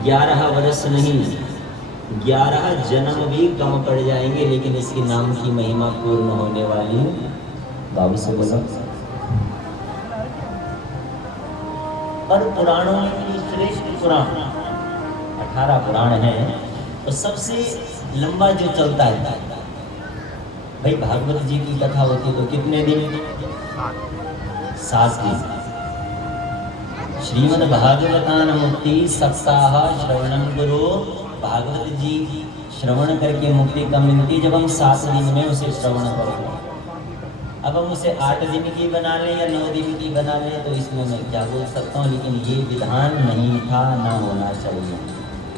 11 वर्ष नहीं, 11 जन्म भी कम पड़ जाएंगे, लेकिन इसके नाम की महिमा पूर्ण होने वाली है। बाबू से बोलो। और पुराणों में श्रेष्ठ पुराण 18 पुराण हैं, तो सबसे लंबा जो चलता है भाई भागवत जी की कथा होती है तो कितने दिन? 7 दिन। श्रीमद् भागवतान मुक्ति सप्ताह श्रवणम गुरु। भागवत जी श्रवण करके मुक्ति कब मिलती? जब हम 7 दिन में उसे श्रवण करो। अब हम उसे 8 दिन की बना लें या 9 दिन की बना लें, तो इसमें मैं क्या बोल सकता हूँ, लेकिन ये विधान नहीं था, ना होना चाहिए।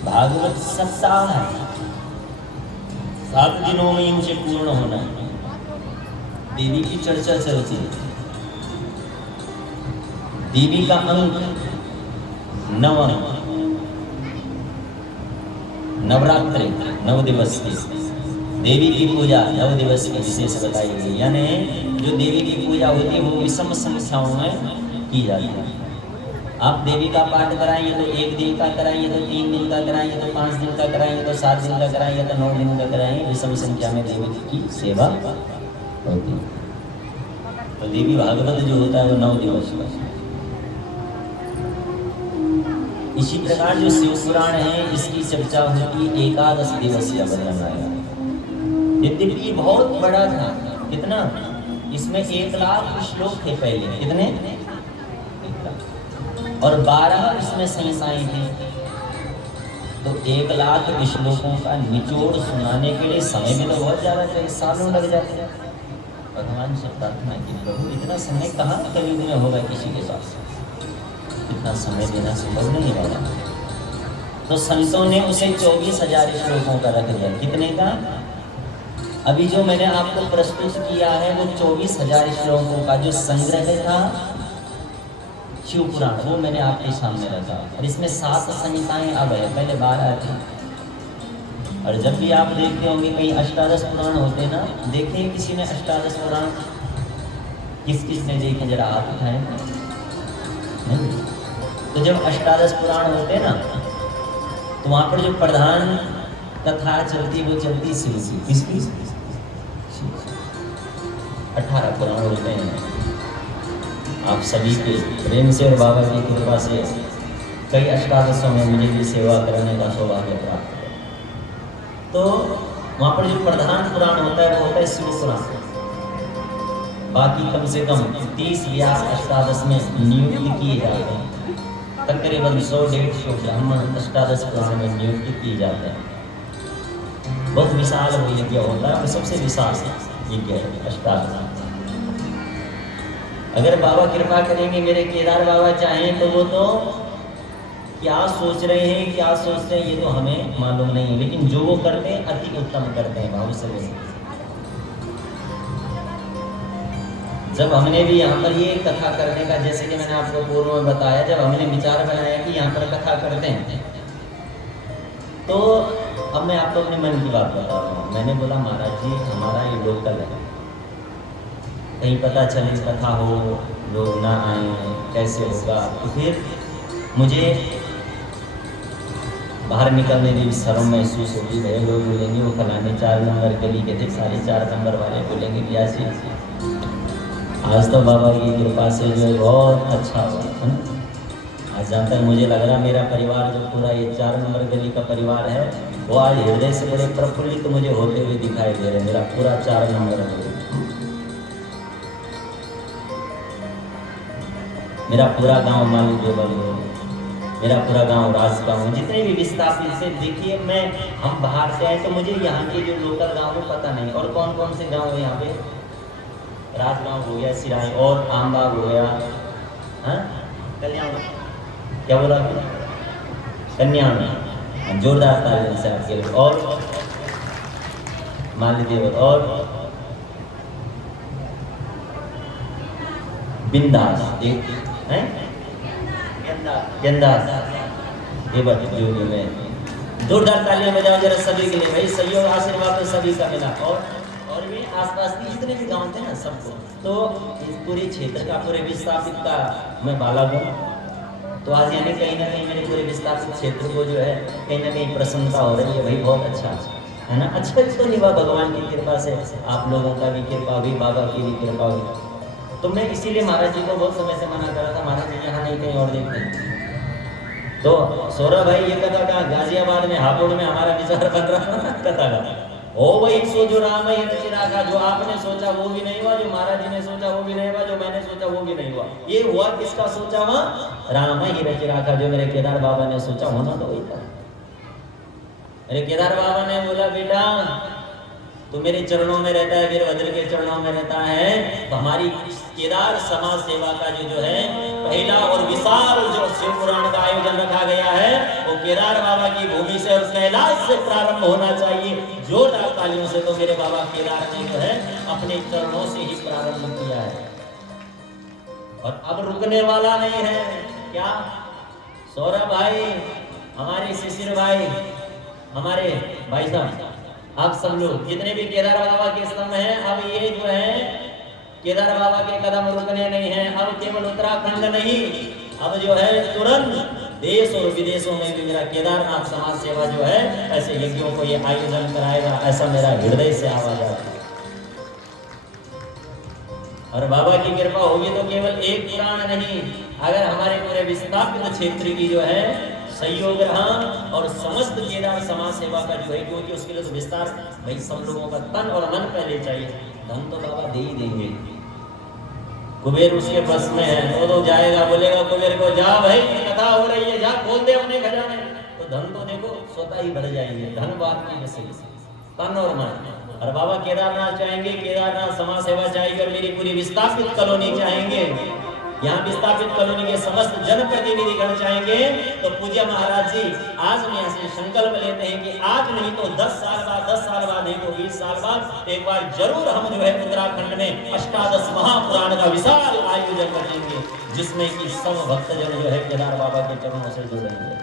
भागवत सप्ताह है, 7 दिनों में उसे पूर्ण होना है। देवी की चर्चा चलती है, देवी का अंक 9 अंक, नवरात्रि 9 दिवस की देवी की पूजा 9 दिवस की विशेष बताई गई। यानी जो देवी की पूजा होती है वो विषम संख्याओं में की जाती है। आप देवी का पाठ कराएंगे तो 1 दिन का कराएंगे, तो 3 दिन का कराएंगे, तो 5 दिन का कराएंगे, तो 7 दिन का कराएंगे, तो 9 दिन का कराएंगे। विषम संख्या में देवी की सेवा होती है। तो देवी भागवत जो होता है वो 9 दिवस का। इसी प्रकार जो शिव पुराण है इसकी चर्चा होती है 11 दिवसीय वर्णन आया। यद्यपि बहुत बड़ा था, कितना? इसमें 1 लाख श्लोक थे पहले, कितने? 1 लाख। और 12 इसमें संहिताएं थी। तो 1 लाख श्लोकों का निचोड़ सुनाने के लिए समय भी तो बहुत ज्यादा चाहिए, सालों लग जाते हैं। भगवान से प्रार्थना की, प्रभु इतना समय कहाँ कलयुग में होगा किसी के पास, इतना समय देना संभव नहीं रहेगा। तो संतों ने उसे 24,000 श्लोकों का रख दिया। कितने का? अभी जो मैंने आपको प्रस्तुत किया है वो 24,000 श्लोकों का जो संग्रह था शिव पुराण, वो मैंने आपके सामने रखा। और इसमें 7 संहिताएं अब है, पहले 12 थी। और जब भी आप देखते होंगे कहीं अष्टादश पुराण होते ना, देखे किसी ने अष्टादश पुराण? किस किस ने देखे? जरा हाथ उठाएं। नहीं? तो जब अष्टादश पुराण होते ना तो वहाँ पर जो प्रधान कथा चलती वो चलती शिव की। किसकी? 18 पुराण होते हैं। आप सभी के प्रेम से और बाबा की कृपा से कई अष्टादशों में मुझे भी सेवा करने का सौभाग्य प्राप्त है। तो वहाँ पर जो प्रधान पुराण होता है वो होता है शिव पुराण। बाकी कम से कम 30 व्यास अष्टादश में नियुक्त किए जाते हैं। तकरीबन 100-150 ब्राह्मण अष्टादश पुराण में नियुक्त किए जाते हैं। बहुत विशाल यज्ञ होता है और सबसे विशाल यज्ञ है अष्टादश। अगर बाबा कृपा करेंगे, मेरे केदार बाबा चाहें तो वो तो क्या सोच रहे हैं, क्या सोचते हैं ये तो हमें मालूम नहीं है, लेकिन जो वो करते हैं अति उत्तम करते हैं भाव से। जब हमने भी यहाँ पर ये कथा करने का, जैसे कि मैंने आपको पूर्व में बताया, जब हमने विचार बनाया कि यहाँ पर कथा करते हैं, तो अब मैं आपको अपने मन की बात बता रहा हूँ। मैंने बोला महाराज जी हमारा ये लोकल है, कहीं पता चले कथा हो, लोग ना आए, कैसे होगा। तो फिर मुझे बाहर निकलने की शर्म महसूस होगी। भैया लोग बोलेंगे वो फलाने 4 नंबर गली के थे, 4.5 नंबर वाले बोलेंगे क्या सी। आज तो बाबा की कृपा से जो है बहुत अच्छा हुआ। आज जहाँ तक मुझे लग रहा मेरा परिवार जो पूरा ये 4 नंबर गली का परिवार है वो आज हृदय से बड़े प्रफुल्लित तो मुझे होते हुए दिखाई दे रहे। मेरा पूरा 4 नंबर है, मेरा पूरा गांव माली देवल है, मेरा पूरा गांव राजगांव, जितने भी विस्थापित से देखिए। मैं हम बाहर से आए तो मुझे यहाँ के जो लोकल गांव है पता नहीं। और कौन कौन से गांव है यहाँ पे? राजगांव हो गया, सिराई और आमबाग हो गया, हाँ कल्याण, क्या बोला आपने? कल्याण, जोरदार तालियों से आपके लिए। और मालीदेव और बिंदास, एक है गेंदास, ये बात जो में जोरदार तालियां बजाओ जरा सभी के लिए भाई। सहयोग आशीर्वाद तो सभी का मिला। और भी आसपास के जितने भी गांव थे ना सबको, तो इस पूरे क्षेत्र का, पूरे विस्थापित का मैं बाला हूँ। तो आज यानी कहीं ना कहीं मेरे पूरे विस्थापित क्षेत्र को जो है कहीं ना कहीं प्रसन्नता हो रही है, भाई बहुत अच्छा है ना। अच्छा तो नहीं हुआ, भगवान की कृपा से आप लोगों का भी कृपा हुई, बाबा की भी कृपा हुई। तो मैं इसीलिए महाराज जी को बहुत समय से मना कर रहा था, महाराज जी यहाँ नहीं कहीं और देखते हैं। तो सौरभ भाई ये कथा का गाजियाबाद में हापुड़ में हमारा विचार बन रहा था कथा का। ओ भाई सो जो राम ही रच रखा, जो आपने सोचा वो भी नहीं हुआ, जो महाराज जी ने सोचा वो भी नहीं हुआ, जो मैंने सोचा वो भी नहीं हुआ। ये हुआ किसका सोचा हुआ? राम ही रच रखा। जो मेरे केदार बाबा ने सोचा होना तो वही था। मेरे केदार बाबा ने बोला बेटा तो मेरे चरणों में रहता है, वीरभद्र के चरणों में रहता है, तो हमारी केदार समाज सेवा का जो है पहला और विशाल जो शिव पुराण का आयोजन रखा गया है वो केदार बाबा की भूमि से और कैलाश से प्रारंभ होना चाहिए। जोरदार तालियों से। तो मेरे बाबा केदार ने जो है अपने चरणों से ही प्रारंभ किया है और अब रुकने वाला नहीं है। क्या सौरभ भाई, हमारे शिशिर भाई, हमारे भाई साहब, आप सब लोग जितने भी केदार बाबा के स्तंभ हैं, अब ये जो है केदार बाबा के कदम रुकने नहीं है। अब केवल उत्तराखंड नहीं, अब जो है तुरंत देश और विदेशों में भी मेरा केदारनाथ समाज सेवा जो है ऐसे यज्ञों को ये आयोजन कराएगा, ऐसा मेरा हृदय से आवाज आता है। और बाबा की कृपा होगी तो केवल एक पुराण नहीं, अगर हमारे पूरे विस्थापित क्षेत्र की जो है सहयोग रहा और समस्त केदार समाज सेवा का जो है, क्योंकि उसके लिए तो विस्तार भाई सब लोगों का तन और मन पहले चाहिए। धन तो बाबा दे ही देंगे, कुबेर उसके बस में है। तो जाएगा, बोलेगा कुबेर को जा भाई कथा हो रही है, जा खोल दे अपने खजाने, तो धन तो देखो स्वतः ही बढ़ जाएंगे। धन बात की जैसे तन और मन। और बाबा केदारनाथ चाहेंगे, केदारनाथ समाज सेवा चाहेगी और मेरी पूरी विस्थापित कॉलोनी चाहेंगे, यहाँ विस्थापित कॉलोनी के समस्त जनप्रतिनिधिगण चाहेंगे। तो पूज्य महाराज जी आज में ऐसे संकल्प लेते हैं कि आज नहीं तो 10 साल बाद, 10 साल बाद नहीं तो 20 साल बाद एक बार जरूर हम जो है उत्तराखंड में अष्टादश महापुराण का विशाल आयोजन करेंगे, जिसमें कि सब भक्तजन जो है केदार बाबा के चरणों से जुड़ेंगे।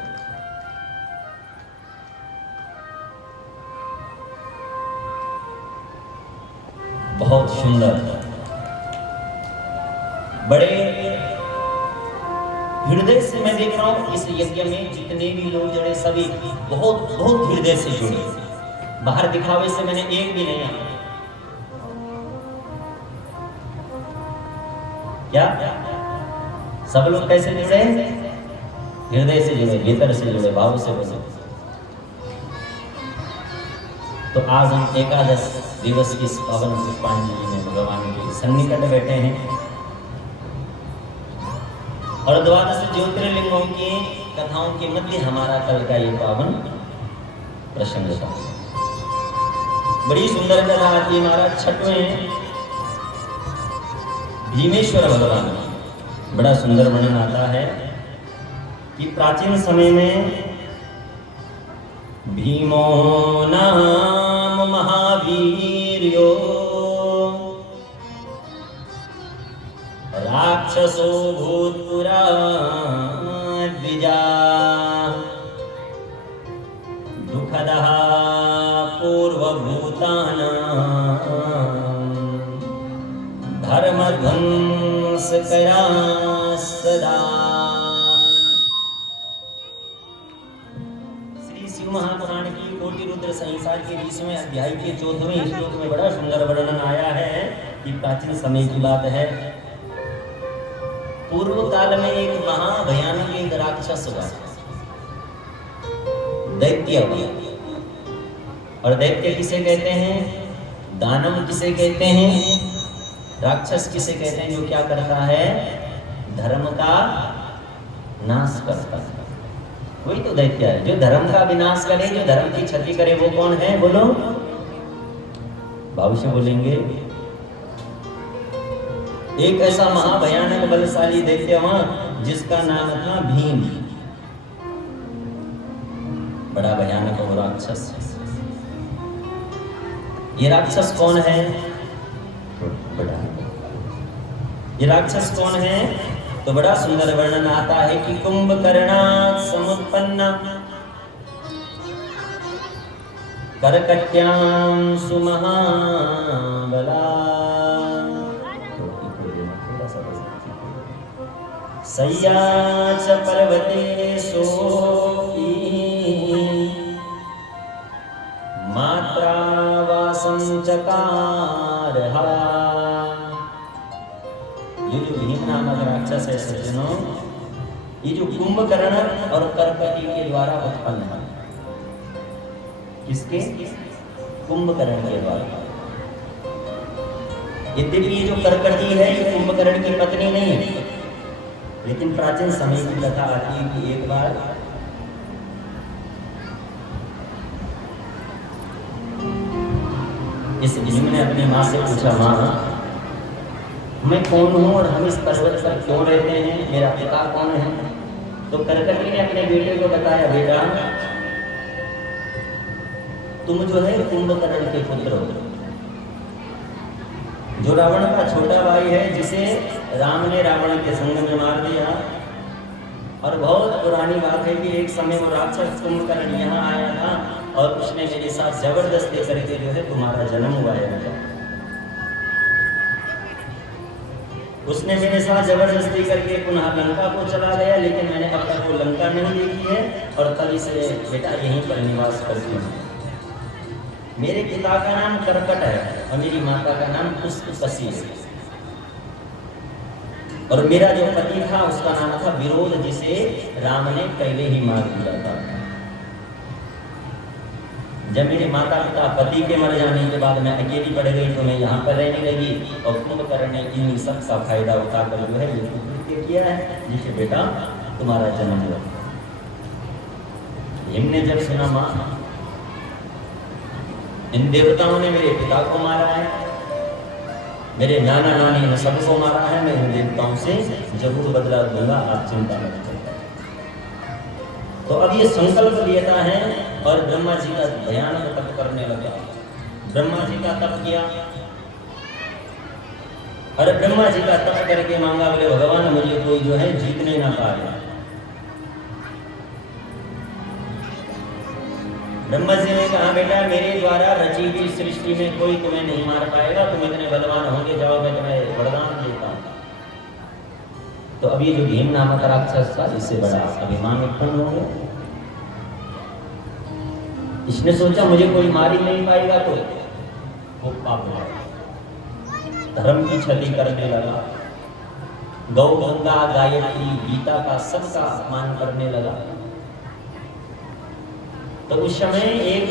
बहुत सुंदर, बड़े हृदय से मैं देख रहा हूं इस यज्ञ में जितने भी लोग जुड़े सभी बहुत बहुत हृदय से जुड़े। बाहर दिखावे से मैंने एक भी नहीं आया। क्या सब लोग कैसे जुड़े? हृदय से जुड़े, भीतर से जुड़े, भाव से जुड़े। तो आज हम एकादश दिवस की पावन पुष्पांजलि में भगवान के सन्निकट बैठे हैं और द्वादश ज्योतिर्लिंगों की कथाओं के मध्य हमारा कल का ये पावन प्रसंग था। बड़ी सुंदर कथा आती है महाराज। छठवें भीमेश्वर भगवान, बड़ा सुंदर वर्णन आता है कि प्राचीन समय में भीमो नाम महावीर्यो राक्षसो भूतपुरा द्विजा दुःखदः पूर्वभूतानां धर्मध्वंसकरा सदा। श्री शिव महापुराण की कोटि रुद्र संहिता के 20वें अध्याय के 14वें श्लोक में बड़ा सुंदर वर्णन आया है कि प्राचीन समय की बात है। पूर्व काल में एक महाभयानक एक राक्षस हुआ, दैत्य हुआ। और दैत्य किसे कहते हैं? दानव किसे कहते हैं? राक्षस किसे कहते हैं? जो क्या करता है? धर्म का नाश करता है, वही तो दैत्य है। जो धर्म का विनाश करे, जो धर्म की क्षति करे, वो कौन है? बोलो, भाव से बोलेंगे। एक ऐसा महाभयानक बलशाली दैत्य वहां जिसका नाम था भीम। बड़ा भयानक वो राक्षस। ये राक्षस कौन है? ये राक्षस कौन है? तो बड़ा सुंदर वर्णन आता है कि कुंभकर्णात् समुत्पन्ना करकट्यां सुमहाबला सय्या च पर्वते सोऽपि मात्रा वासं चकारः। ये जो भीम नामक राक्षस है सज्जनों, ये जो कुंभकर्ण और कर्कटी के द्वारा उत्पन्न है। किसके? कुंभकर्ण के द्वारा। यद्यपि ये जो कर्कटी है ये कुंभकर्ण की पत्नी नहीं है, लेकिन प्राचीन समय की कथा आती है कि एक बार इस भीम ने अपनी माँ से पूछा, माँ मैं कौन हूँ और हम इस पर्वत पर क्यों रहते हैं, मेरा पिता कौन है? तो कर्कटी ने अपने बेटे को बताया, बेटा तुम जो है कुंभकर्ण के पुत्र हो, जो रावण का छोटा भाई है, जिसे राम ने रावण के संग में मार दिया। और बहुत पुरानी बात है कि एक समय वो राक्षस कुंभकर्ण यहाँ आया था और उसने मेरे साथ जबरदस्ती करके जो है तुम्हारा जन्म हुआ है। उसने मेरे साथ जबरदस्ती करके पुनः लंका को चला गया, लेकिन मैंने अब तक वो लंका नहीं देखी है और तभी से बेटा यहीं पर निवास करती हूँ। मेरे पिता का नाम कर्कट है और मेरी माता का नाम पुष्पसी है। और मेरा जो पति था उसका नाम था विरोध, जिसे राम ने पहले ही मार दिया था। जब मेरे माता पिता पति के मर जाने के बाद मैं अकेली पड़ गई तो मैं यहाँ पर रहने लगी और कुंभकर्ण ने इन सब का फायदा उठाकर जो है ये कृत्य किया है, जिसे बेटा तुम्हारा जन्म हुआ। हमने जब सुना, माँ इन देवताओं ने मेरे पिता को मारा है, मेरे नाना नानी ने सबको मारा है, मैं इन देवताओं से जरूर बदला दूंगा, आप चिंता मत करो। तो अब ये संकल्प लेता है और ब्रह्मा जी का भयानक तप करने लगा। ब्रह्मा जी का तप किया और ब्रह्मा जी का तप करके मांगा, बोले भगवान मुझे कोई जो है जीतने ना पाए। ब्रह्मा जी ने कहा, बेटा मेरे द्वारा रची हुई सृष्टि में कोई तुम्हें नहीं मार पाएगा, तुम इतने बलवान होंगे, जाओ मैं तुम्हें वरदान देता हूं। तो अब ये जो भीम नामक राक्षस था, इससे बड़ा अभिमान उत्पन्न हो गया। इसने सोचा मुझे कोई मार ही नहीं पाएगा, तो वो पाप हुआ, धर्म की छली करने लगा, गौ गंगा गायत्री गीता का सबका अपमान करने लगा। तो उस समय एक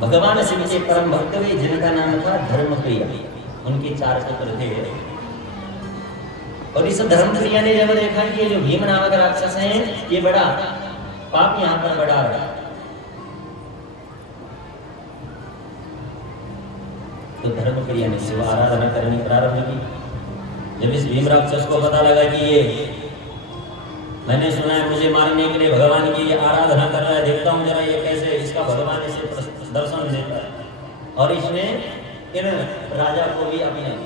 भगवान शिव के परम भक्त हुए, जिनका नाम था धर्मप्रिय, उनके 4 पुत्र थे। और इस धर्मप्रिय ने जब देखा कि ये जो भीम नामक राक्षस है ये बड़ा पाप यहाँ पर बढ़ा रहा, तो धर्मप्रिय ने शिव आराधना करनी प्रारंभ की। जब इस भीम राक्षस को पता लगा कि ये मैंने सुना है मुझे मारने के लिए भगवान की ये आराधना कर रहा है, देखता हूँ जरा ये कैसे इसका भगवान इसे दर्शन देता है। और इसने इन राजा को भी अपने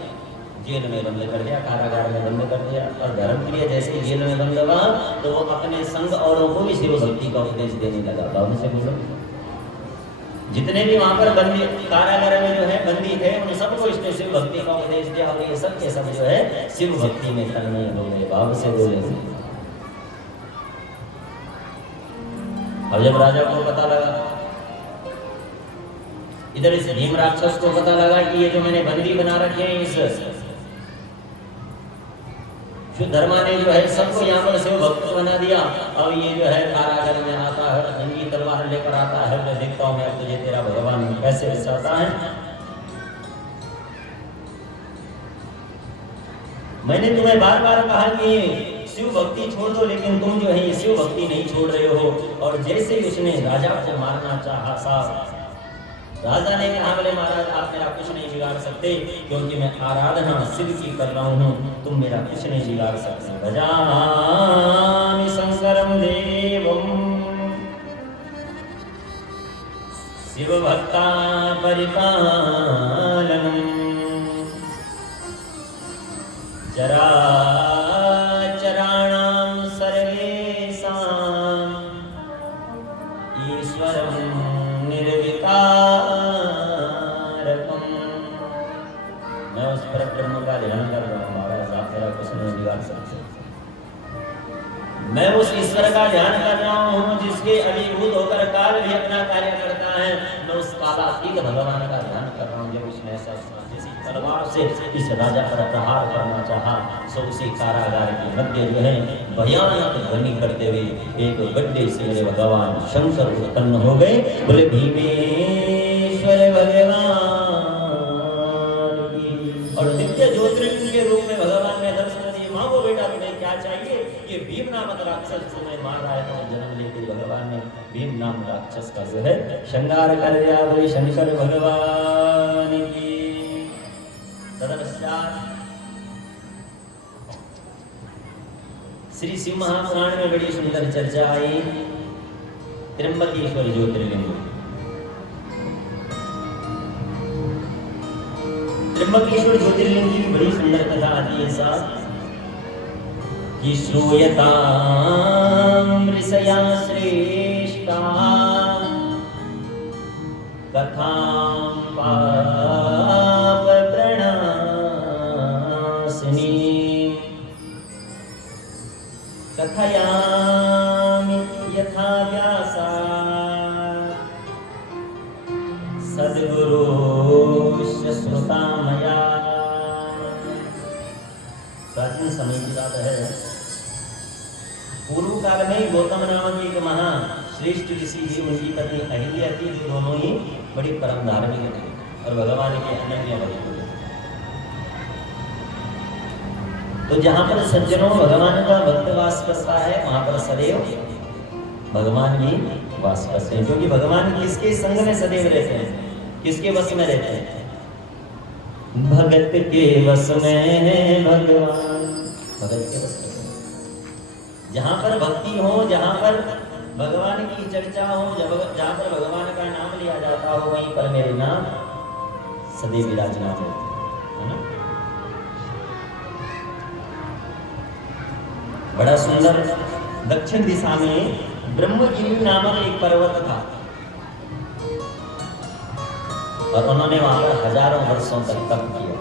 जेल में बंद कर दिया, कारागार में बंद कर दिया। और धर्मप्रिय जैसे जेल में बंद हुआ तो वो अपने संग औरों को भी शिव भक्ति का उपदेश देने लगा। बाबू से बोलो, जितने भी वहां पर बंदी कारागार में जो है बंदी थे, उन सबको इसने शिव भक्ति का उपदेश दिया और ये सब के सब जो है शिव भक्ति में तन्मय हो गए। बाबू से बोले। और जब राजा को पता लगा, इधर इस भीम राक्षस को पता लगा कि ये जो मैंने बंदी बना रखे हैं, इस शुद्धर्मा ने जो है सबको यहाँ पर शिव भक्त बना दिया। अब ये जो है कारागार में आता है, नंगी तलवार लेकर आता है, मैं देखता हूँ मैं तुझे तेरा भगवान कैसे बचाता है। मैंने तुम्हें बार बार कहा कि शिव भक्ति छोड़ दो, लेकिन तुम जो है ये शिव भक्ति नहीं छोड़ रहे हो। और जैसे ही उसने राजा को मारना चाहा था, राजा ने कहा, बोले महाराज आप मेरा कुछ नहीं बिगाड़ सकते, क्योंकि मैं आराधना शिव की कर रहा हूँ, तुम मेरा कुछ नहीं बिगाड़ सकते। भजामि शंकरं देवं शिव भक्ता परिपालनम् चराचराणां सर्वेषां ईश्वरं निर्विकारकम्। मैं उस पर ब्रह्म का ध्यान कर रहा हूँ, महाराज आप मेरा कुछ प्रश्न नहीं बिगाड़ सकते। मैं उस ईश्वर का ध्यान कर रहा हूँ जिसके अभिभूत होकर काल भी अपना कार्य करता है। मैं उस कालातीत भगवान का ध्यान कर रहा हूँ। जब उसने ऐसा जैसी तलवार से इस राजा पर प्रहार करना चाहा, सो उसी कारागार के मध्य जो है भयानक ध्वनि करते हुए एक गड्ढे से मेरे भगवान शंकर उत्पन्न हो गए। बोले भीमेश्वर भगवान की। और दिव्य ज्योतिर्लिंग के रूप में भगवान ने दर्शन दिए। माँ को बेटा तुम्हें क्या चाहिए? ये भीम नामक राक्षस तुम्हें मार रहा है। तो जन्म लेकर भगवान ने भीम नाम राक्षस का जो है श्रृंगार कर दिया। बोले शंकर भगवान की। तदपश्चात श्री शिव महापुराण में बड़ी सुंदर चर्चा आई त्र्यंबकेश्वर ज्योतिर्लिंग। त्र्यंबकेश्वर ज्योतिर्लिंग की बड़ी सुंदर कथा आती है साथ कि श्रूयतां ऋषया श्रेष्ठा कथां पाप प्रणाशिनी कथयामि यथा व्यासा सद्गुरुश्च श्रुता मया। प्राचीन समय की बात है। पूर्व काल में गौतम नामक एक महा श्रेष्ठ ऋषि जी, उनकी पत्नी अहिल्या थी। दोनों ही बड़ी परम धार्मिक थे और भगवान के अनन्य भक्त थे। तो जहाँ पर सज्जनों भगवान का भक्त वास करता है, वहां पर सदैव भगवान भी वास करते हैं। क्योंकि भगवान किसके संग में सदैव रहते हैं? किसके वश में रहते हैं? भगत के वश में है भगवान। भगत के वश में। जहाँ पर भक्ति हो, जहाँ पर भगवान की चर्चा हो, जहाँ पर भगवान का नाम लिया जाता हो, वहीं पर मेरे नाम सदैव विराजमान रहते हैं, है ना। बड़ा सुंदर दक्षिण दिशा में ब्रह्मगिरि नामक एक पर्वत था और उन्होंने वहां पर हजारों वर्षों तक तप किया।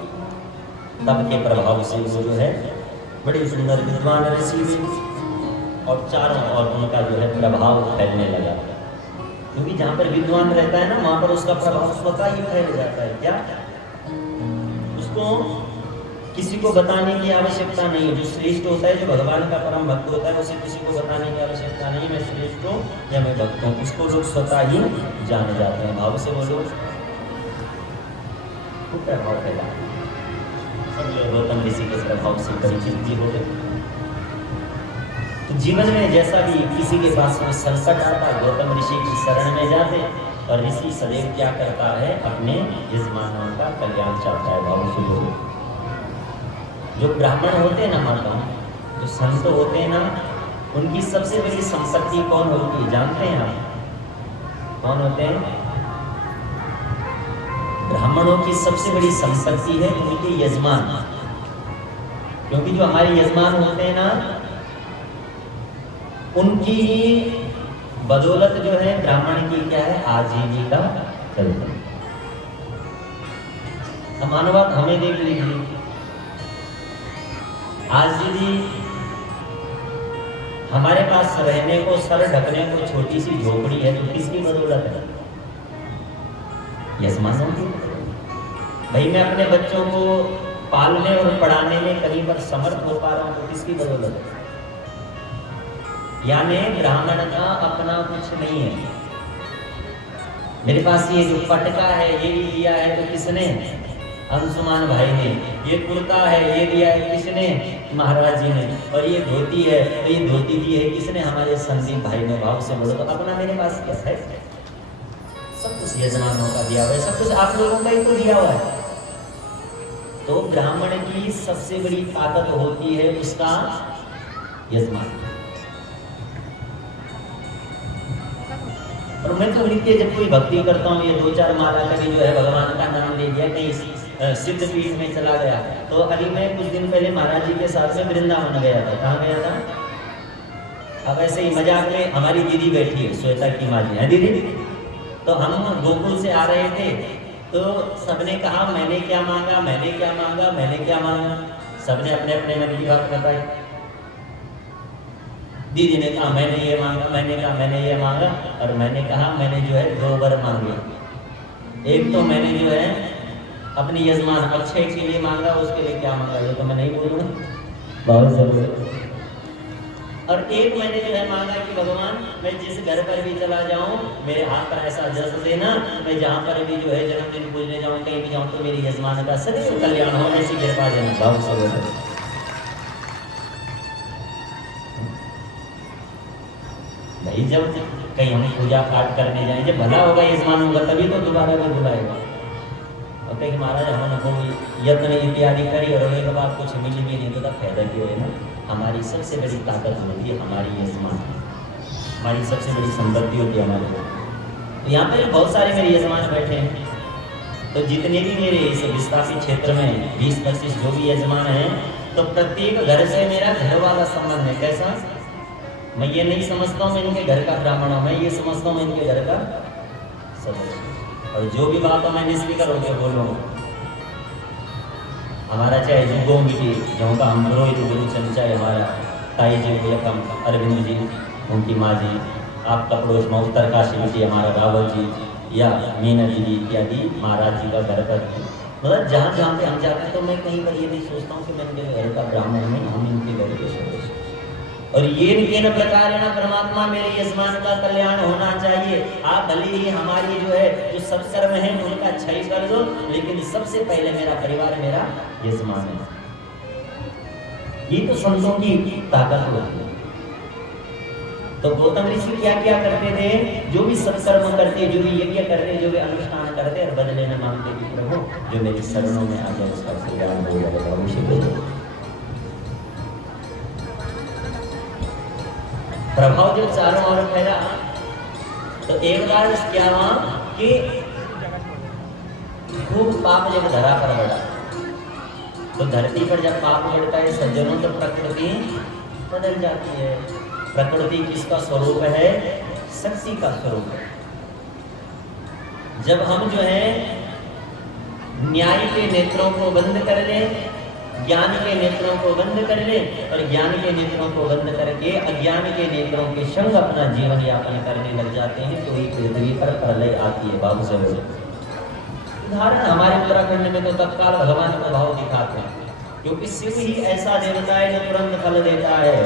तप के प्रभाव से वो जो है बड़ी सुंदर विद्वान ऋषि हुए और चारों ओर उनका जो है प्रभाव फैलने लगा। क्योंकि जहाँ पर विद्वान रहता है ना, वहां पर उसका प्रभाव स्वतः ही फैल जाता है। क्या उसको किसी को बताने की आवश्यकता नहीं है। जो श्रेष्ठ होता है, जो भगवान का परम भक्त होता है, उसे किसी को बताने की आवश्यकता नहीं। मैं श्रेष्ठ हूँ या मैं भक्त हूँ, उसको लोग स्वतः ही जान जाते हैं। भाव से बोलो, प्रभाव फैला। सब लोग गौतम ऋषि के प्रभाव से परिचित भी हो गए। तो जीवन में जैसा भी किसी के पास कोई संकट आता, गौतम ऋषि की शरण में जाते और ऋषि सदैव क्या करता है? अपने यजमानों का कल्याण चाहता है। भाव से बोलो। जो ब्राह्मण होते हैं ना माता, जो संत होते हैं ना, उनकी सबसे बड़ी संपत्ति कौन होती है जानते हैं आप? कौन होते हैं? ब्राह्मणों की सबसे बड़ी संपत्ति है उनके यजमान। क्योंकि जो हमारे यजमान होते हैं ना, उनकी बदौलत जो है ब्राह्मण की क्या है? आजीविका चलती है। अब मानो बात हमें देख लीजिए, आज यदि हमारे पास रहने को, सर ढकने को छोटी सी झोपड़ी है, तो किसकी बदौलत है? यजमानों की। भाई मैं अपने बच्चों को पालने और पढ़ाने में कहीं पर समर्थ हो पा रहा हूं, तो किसकी बदौलत है? यानी ब्राह्मण का अपना कुछ नहीं है। मेरे पास ये जो पटका है ये भी दिया है तो किसने? अंशुमान भाई ने। ये कुर्ता है ये दिया है किसने? महाराज जी ने। और ये धोती है तो ये धोती दी है किसने? हमारे संदीप भाई ने। भाव से बोलो, तो अपना मेरे पास क्या है? सब कुछ यजमानों का दिया हुआ है, सब कुछ आप लोगों का ही तो दिया हुआ है। तो ब्राह्मण की सबसे बड़ी ताकत होती है उसका यजमान। और मैं तो नित्य जब कोई भक्ति करता हूँ, ये 2-4 माला कभी जो है भगवान का नाम ले लिया, कहीं सिद्ध पीठ में चला गया। तो अभी मैं कुछ दिन पहले महाराज जी के साथ में वृंदावन गया था। कहाँ गया था? अब ऐसे ही मजाक में हमारी दीदी बैठी है, श्वेता की माँ जी है दीदी। तो हम गोकुल से आ रहे थे, तो सबने कहा मैंने क्या मांगा, मैंने क्या मांगा, मैंने क्या मांगा। सबने अपने अपने मन की बात बताई। दीदी ने कहा मैंने ये मांगा, मैंने कहा मैंने ये मांगा, और मैंने कहा मैंने जो है 2 वर मांगे। एक तो मैंने जो है अपनी यजमान अक्षय के लिए मांगा, उसके लिए क्या मांगा ये तो मैं नहीं बोलूँगा, बहुत जरूर। और एक मैंने जो है मांगा कि भगवान मैं जिस घर पर भी चला जाऊं मेरे हाथ पर ऐसा जस देना, मैं जहाँ पर भी जो है जन्मदिन पूजने जाऊं, कहीं भी जाऊं तो मेरी यजमान का सदैव कल्याण हो, ऐसी कृपा देना। भाव से भाई जब कहीं हम पूजा पाठ करने जाए, जब भला होगा यजमान होगा तभी तो दोबारा भी बुलाएगा। और कहीं महाराज हमने कोई यत्न इत्यादि करी और एक बार कुछ मिली भी नहीं तो फायदा क्यों है ना। हमारी सबसे बड़ी ताकत होती है हमारी यजमान, हमारी सबसे बड़ी संपत्ति होती है हमारे। तो यहाँ पर बहुत सारे मेरे यजमान बैठे हैं, तो जितने भी मेरे इस विस्थापित क्षेत्र में 20-25 जो भी यजमान हैं, तो प्रत्येक घर से मेरा घर वाला संबंध है। कैसा? मैं ये नहीं समझता हूँ मैं इनके घर का ब्राह्मण हूँ, मैं ये समझता हूँ मैं इनके घर का सदस्य। और जो भी बात हो मैं निस्वीकार होकर बोलूँगा। हमारा चाहे जुगो मिटी जो का हम रोहित गुरुचंद, चाहे हमारा ताई जी गुलकम अरविंद जी, उनकी माँ जी, आपका पड़ोस में उत्तरकाशी मिटी हमारा रावल जी या मीना दीदी इत्यादि महाराज जी का घर पर। मतलब जहाँ जहाँ पे हम जाते हैं तो मैं कहीं पर ये नहीं सोचता हूँ कि मैं इनके घर का ब्राह्मण हूँ, हम इनके घर के सदस्य। और ये न प्रकार है ना परमात्मा मेरे यजमान का कल्याण होना चाहिए। आप भले ही हमारी जो है जो सत्कर्म है उनका अच्छाई कर दो, लेकिन सबसे पहले मेरा परिवार मेरा यजमान है। ये तो संतों की ताकत होती है। तो गौतम ऋषि क्या क्या करते थे? जो भी सत्कर्म करते, जो भी यज्ञ करते, जो भी अनुष्ठान करते, और बदले न मांगते कि प्रभु जो मेरी शरणों में आ जाए उसका कल्याण हो जाएगा, उसे प्रभाव जब चारों ओर फैला तो एक बार क्या हुआ कि खूब पाप जब धरा पर बढ़ा, तो धरती पर जब पाप बढ़ता है सज्जनों तो प्रकृति बदल जाती है। प्रकृति किसका स्वरूप है? शक्ति का स्वरूप है। जब हम जो है न्याय के नेत्रों को बंद कर लें, ज्ञान के नेत्रों को बंद कर ले, और ज्ञान के नेत्रों को बंद करके अज्ञान के नेत्रों के संग अपना जीवन यापन करने लग जाते हैं, तो ही पृथ्वी पर प्रलय आती है। बाबू से उदाहरण हमारे उत्तराखंड में तो तत्काल भगवान का भाव दिखाते हैं, क्योंकि शिव ही ऐसा देवता है जो तुरंत फल देता है।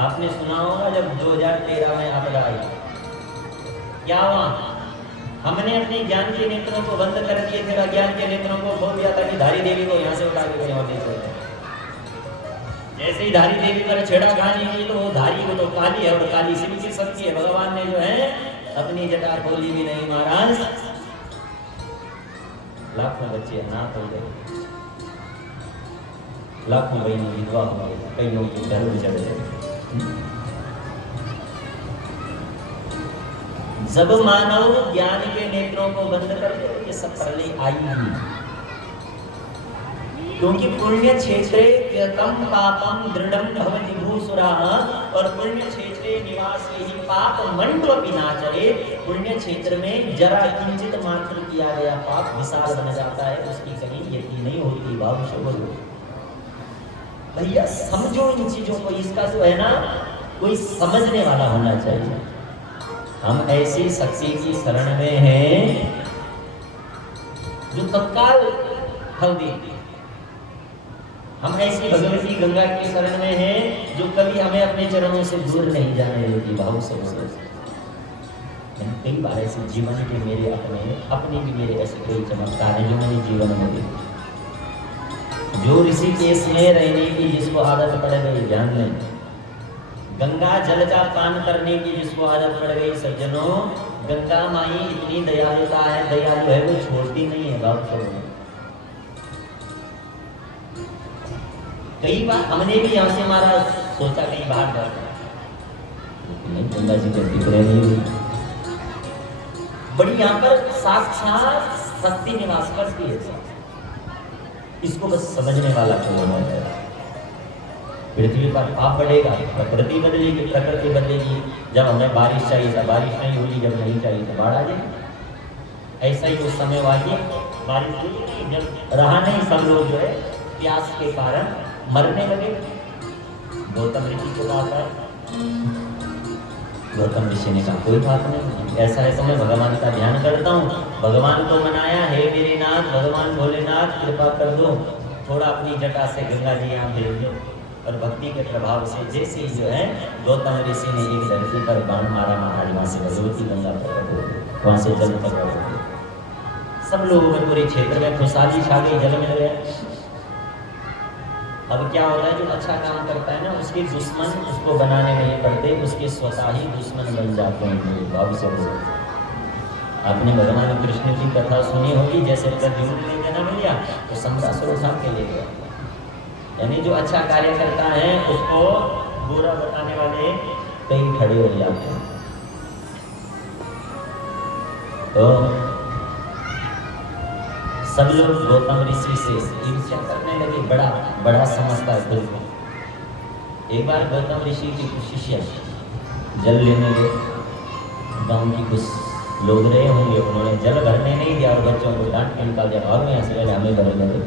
आपने सुना होगा जब 2013 में आपदा आई, क्या हुआ? हमने अपने ज्ञान के नेत्रों को बंद कर दिए थे, अज्ञान के नेत्रों को खोल दिया था कि धारी देवी को यहाँ से उठा के कहीं और ले चलते। जैसे ही धारी देवी पर छेड़ा खानी की तो वो धारी को तो काली है, और काली शिव की शक्ति है। भगवान ने जो है अपनी जटा खोली भी नहीं महाराज, लाखों बच्चे अनाथ हो गए, लाखों बहनों विधवा हो गए, कईयों के घर उजड़ गए। जब मानव ज्ञान के नेत्रों को बंद कर दे तो ये सब प्रलय आएगी, क्योंकि पुण्य क्षेत्रे यतम पापम दृढ़म भवति भूसुराः, और पुण्य क्षेत्रे निवासे ही पाप मंडल विनाचरे। पुण्य क्षेत्र में जरा किंचित मात्र किया गया पाप विशाल बन जाता है, उसकी कहीं यति नहीं होती। बाबू बोलो भैया समझो इन चीजों को, इसका जो है ना कोई समझने वाला होना चाहिए। हम ऐसी शक्ति की शरण में हैं जो तत्काल फल देती। हम ऐसी भगवती गंगा की शरण में हैं जो कभी हमें अपने चरणों से दूर नहीं जाने देती। भाव से कई बार ऐसे जीवन के मेरे अपने भी मेरे ऐसे कई चमत्कार हैं जो मेरे जीवन में देखे। जो ऋषिकेश में रहने की जिसको आदत पड़ गई ध्यान में, गंगा जल का पान करने की जिसको आदत पड़ गई सज्जनों, गंगा माई इतनी दयालुता है, दयालु है, वो छोड़ती नहीं है। बात छोड़ो, कई बार हमने भी यहाँ से हमारा सोचा कहीं बाहर जाकर, नहीं गंगा जी के दिख रहे नहीं, बड़ी यहाँ पर साक्षात शक्ति निवास करती है। इसको बस समझने वाला कोई होना चाहिए। पृथ्वी पर पाप बढ़ेगा, प्रकृति बदलेगी, प्रकृति बदलेगी। जब हमें बारिश चाहिए था बारिश नहीं होगी, जब नहीं चाहिए तो बाढ़ आ जाएगी। ऐसा ही उस समय वाली बारिश हुई नहीं, जब रहा नहीं सब लोग जो है प्यास के कारण मरने लगे। गौतम ऋषि को बात है, गौतम ऋषि ने कहा कोई बात नहीं, ऐसा है तो मैं भगवान का ध्यान करता हूँ, भगवान को मनाया, हे मेरे नाथ भगवान भोलेनाथ कृपा कर दो, थोड़ा अपनी जटा से गंगा जी यहाँ भेज दो। और भक्ति के प्रभाव से जैसे ही जो है गौतम ऋषि ने एक धरती पर बाण मारा, महाराज वहाँ से भगवती गंगा प्रकट हो गई, वहाँ से जल प्रकट हो गया। सब लोगों में पूरे क्षेत्र में खुशहाली छा गई, जल मिल गया। अब क्या होता है, जो अच्छा काम करता है ना उसके दुश्मन उसको बनाने नहीं पड़ते, उसके स्वतः ही दुश्मन बन जाते हैं। भाव से आपने भगवान कृष्ण की कथा सुनी होगी, जैसे प्रद्युम्न ने जन्म लिया तो शंबरासुर उठा के ले गया। यानी जो अच्छा कार्य करता है उसको बुरा बताने वाले कई खड़े हो जाते हैं। तो सब लोग गौतम ऋषि से ईर्ष्या करने लगे, बड़ा समझता है खुद को। एक बार गौतम ऋषि की कुछ शिष्य जल लेने गए, गांव की कुछ लोग रहे होंगे, उन्होंने जल भरने नहीं दिया और बच्चों को डांट के निकाल दिया, और यहाँ से पहले हमें भर लगे।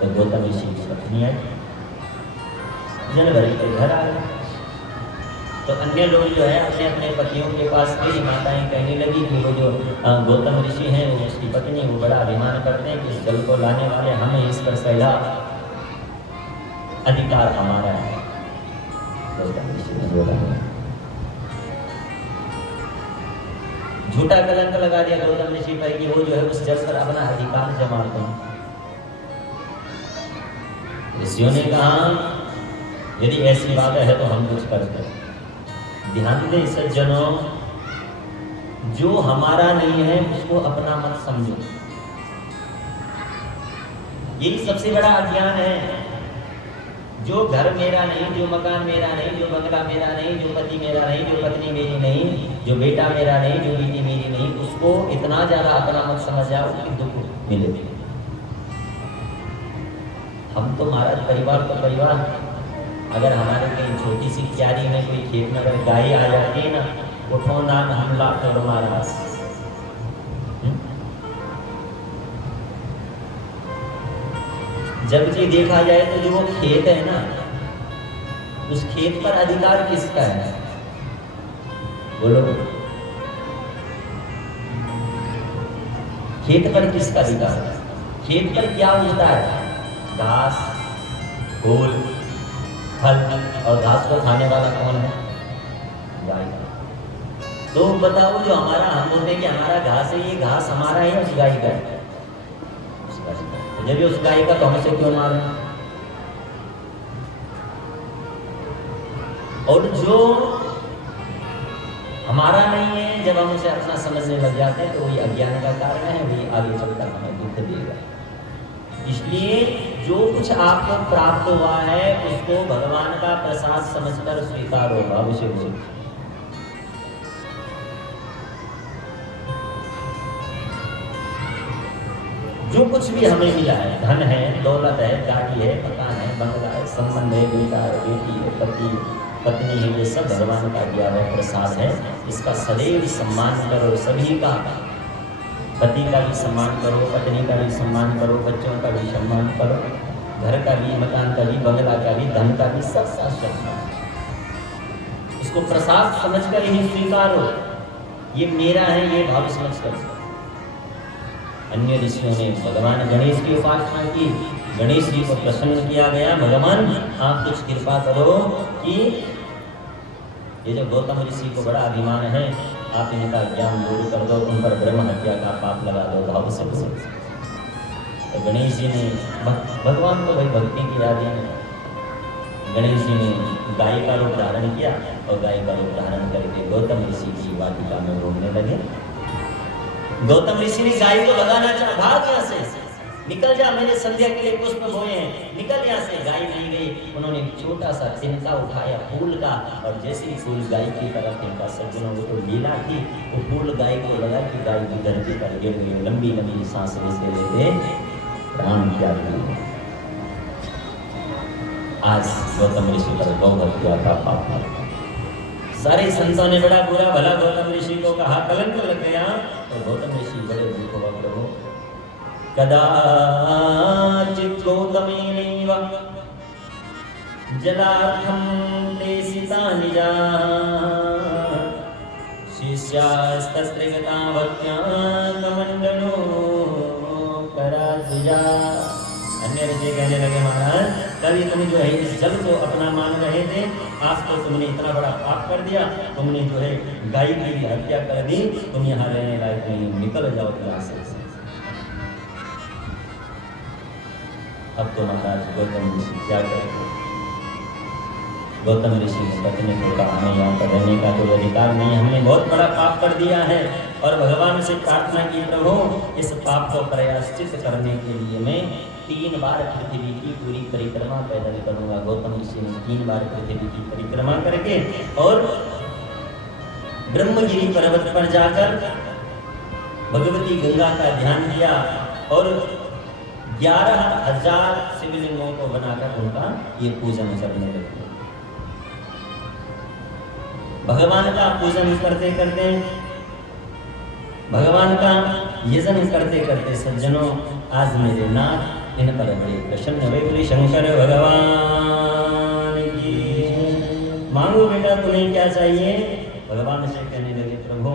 तो गौतम ऋषि की पत्नी आई, जल भर के घर आ गए। तो अन्य लोग जो है अपने अपने पतियों के पास गई, माताएं कहने लगी कि वो जो गौतम ऋषि हैं उसकी पत्नी, वो बड़ा अभिमान करते हैं कि इस जल को लाने वाले हम हैं, इस पर पहला अधिकार हमारा है। गौतम ऋषि ने बोला, झूठा कलंक लगा दिया गौतम ऋषि पर कि वो जो है उस जल पर अपना अधिकार जमाते हैं। ऋषियों ने कहा यदि ऐसी बात है तो हम कुछ करते हैं। ध्यान दे सज्जनों, जो हमारा नहीं है उसको अपना मत समझो, यही सबसे बड़ा अज्ञान है। जो घर मेरा नहीं, जो मकान मेरा नहीं, जो बंगला मेरा नहीं, जो पति मेरा नहीं, जो पत्नी मेरी नहीं, जो बेटा मेरा नहीं, जो बेटी मेरी नहीं, उसको इतना ज्यादा अपना मत समझ जाओ कि दुख मिले। हम तो महाराज परिवार तो परिवार, अगर हमारे कहीं छोटी सी क्यारी में कोई खेत में अगर गाय आ जाती है ना, उठो ना हम लाख करो महाराज। जबकि देखा जाए तो जो वो खेत है ना, उस खेत पर अधिकार किसका है बोलो? खेत पर किसका अधिकार है? खेत पर क्या उगता है? घास, फूल, फल, और घास को खाने वाला कौन है? गाय। तो बताओ, जो हमारा हम बोलते हैं कि हमारा घास है, ये घास हमारा है उस गाय का है? तो जब उस गाय का तो हमसे क्यों मार रहे? और जो हमारा नहीं है, जब हम उसे अपना समझने लग जाते हैं तो वही अज्ञान का कारण है, वही आगे चलकर हमें दुख देगा। इसलिए जो कुछ आपको प्राप्त हुआ है उसको भगवान का प्रसाद समझकर स्वीकारो। अवश्य जो कुछ भी हमें मिला है, धन है, दौलत है, गाड़ी है, मकान है, बंगला है, संबंध है, बेटा है, बेटी है, पति पत्नी है, ये सब भगवान का दिया हुआ प्रसाद है। इसका सदैव सम्मान करो, सभी का, पति का भी सम्मान करो, पत्नी का भी सम्मान करो, बच्चों का भी सम्मान करो, घर का भी, मकान का भी, बंगला का भी, धन का भी, सबका सम्मान। इसको प्रसाद समझकर ही स्वीकारो, ये मेरा है, ये भाव समझकर। अन्य ऋषियों ने भगवान गणेश की उपासना की, गणेश जी को प्रसन्न किया गया, भगवान आप कुछ कृपा करो कि ये जो गौतम ऋषि को बड़ा अभिमान है, आप इनका ज्ञान दूर कर दो, उन पर ब्रह्म हत्या का पाप लगा दो, भाव से। तो गणेश जी ने भगवान को भाई भक्ति की याद है, गणेश जी ने गाय का रूप धारण किया और गाय का रूप धारण करके गौतम ऋषि की वाटिका में घूमने लगे। गौतम ऋषि ने गाय को भगाना चाहा, भाग यहाँ से, निकल जा, मैंने संध्या के लिए पुष्प बोए हैं, निकल यहाँ से। गाय नहीं गई। उन्होंने एक छोटा सा तिनका उठाया फूल का, और जैसे ही फूल गाय की तरफ तिनका, सज्जनों को तो लीला थी, वो फूल गाय को लगा कि गाय की धरती पर गिर गई, लंबी लंबी सांस लेते लेते प्राण त्याग दिए। आज गौतम ऋषि पर गौ हत्या का पाप। सारे संतों ने बड़ा बुरा भला गौतम ऋषि को कहा, कलंक लग गया। तो गौतम ऋषि बड़े दुख हुआ, प्रभु कदाचित् गौतमेनैव जलार्थं प्रेषिता निजा शिष्यास्तत्र गता भक्त्या कमण्डलो कराद्विजा। अन्य ऋषि कहने लगे महाराज कभी तुम जो है इस जल को अपना मान रहे थे, आज तो तुमने इतना बड़ा पाप कर दिया, तुमने जो है गाय की भी हत्या कर दी, तुम यहाँ रहने लायक नहीं, निकल जाओ यहाँ से। अब तो महाराज गौतम ऋषि क्या करेंगे? गौतम ऋषि ने पत्नी को कहा हमें यहाँ पर रहने का कोई अधिकार नहीं, हमने बहुत बड़ा पाप कर दिया है और भगवान से प्रार्थना की प्रभु इस पाप को प्रायश्चित करने के लिए मैं 3 बार पृथ्वी की पूरी परिक्रमा पैदल करूंगा। गौतम ऋषि ने 3 बार पृथ्वी की परिक्रमा करके और ब्रह्मगिरी पर्वत पर जाकर भगवती गंगा का ध्यान किया और 11,000 शिवलिंगों को बनाकर उनका ये पूजन करने लगे। भगवान का पूजन करते करते, भगवान का यजन करते करते सज्जनों आज मेरे नाथ इन पर बड़े प्रसन्न हुए। बोले शंकर भगवान की। मांगो बेटा तुम्हें क्या चाहिए? भगवान से कहने लगे प्रभु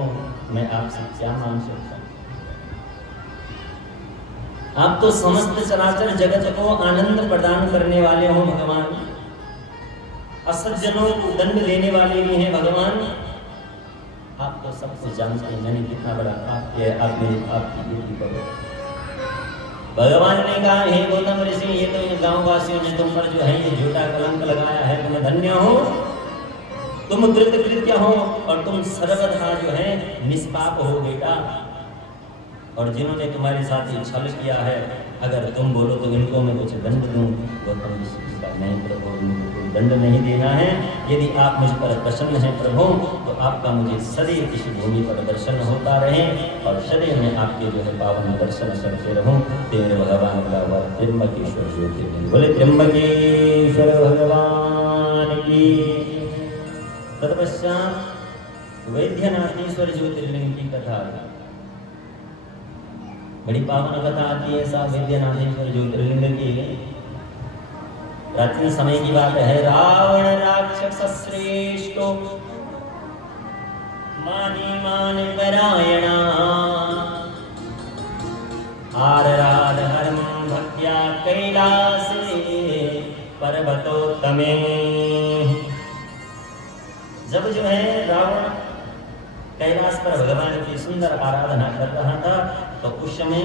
मैं आपसे क्या मांग सकता हूँ? आप तो समस्त चराचर जगत को आनंद प्रदान करने वाले हो भगवान, असज्जनों को दंड देने वाले भी हैं भगवान। आप तो सब कुछ जानते हैं मैंने कितना बड़ा पाप किया, आप मेरी पाप की गिनती करो। भगवान ने कहा हे गौतम ऋषि ये तो इन गांव वासियों ने तुम पर जो है ये झूठा कलंक लगाया है, तुम धन्य हो, तुम कृतकृत्य हो और तुम सर्वथा जो है निष्पाप हो बेटा। और जिन्होंने तुम्हारे साथ ये छल किया है अगर तुम बोलो तो इनको मैं कुछ दंड दूं। गौतम ऋषि का नहीं प्रभु इनको कोई दंड नहीं देना है, यदि आप मुझ पर प्रसन्न हैं प्रभु तो आपका मुझे सदैव इस भूमि पर दर्शन होता रहे और सदैव मैं आपके जो है पावन दर्शन करते रहूं। तेरे भगवान का वह त्र्यंबकेश्वर ज्योतिर्लिंग। बोले त्र्यंबकेश्वर भगवान की। तत्पश्चात वैद्यनाथेश्वर ज्योतिर्लिंग की कथा बड़ी पावन कथा आती है साहब वैद्यनाथेश्वर ज्योतिर्लिंग की। प्राचीन समय की बात है, रावण राक्षस श्रेष्ठो मानी मान परायणा आरराध हरम भक्त्या कैलासे पर्वतोत्तमे। जब जो है रावण कैलाश पर भगवान की सुंदर आराधना कर रहा था तो उस समय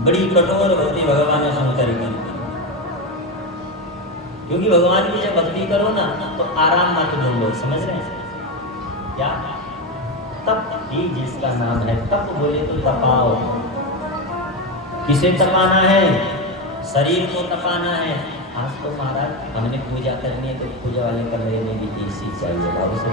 बड़ी कठोर भक्ति भगवान ने शंकर की, क्योंकि भगवान की जब भक्ति करो ना तो आराम मत ढूंढो, समझ रहे हैं क्या? तप ही जिसका नाम है, तप बोले तो तपाओ। किसे तपाना है? शरीर को तपाना है। आज तो महाराज हमने पूजा करनी है तो पूजा वाले कमरे में भी एसी चाहिए। बाबू से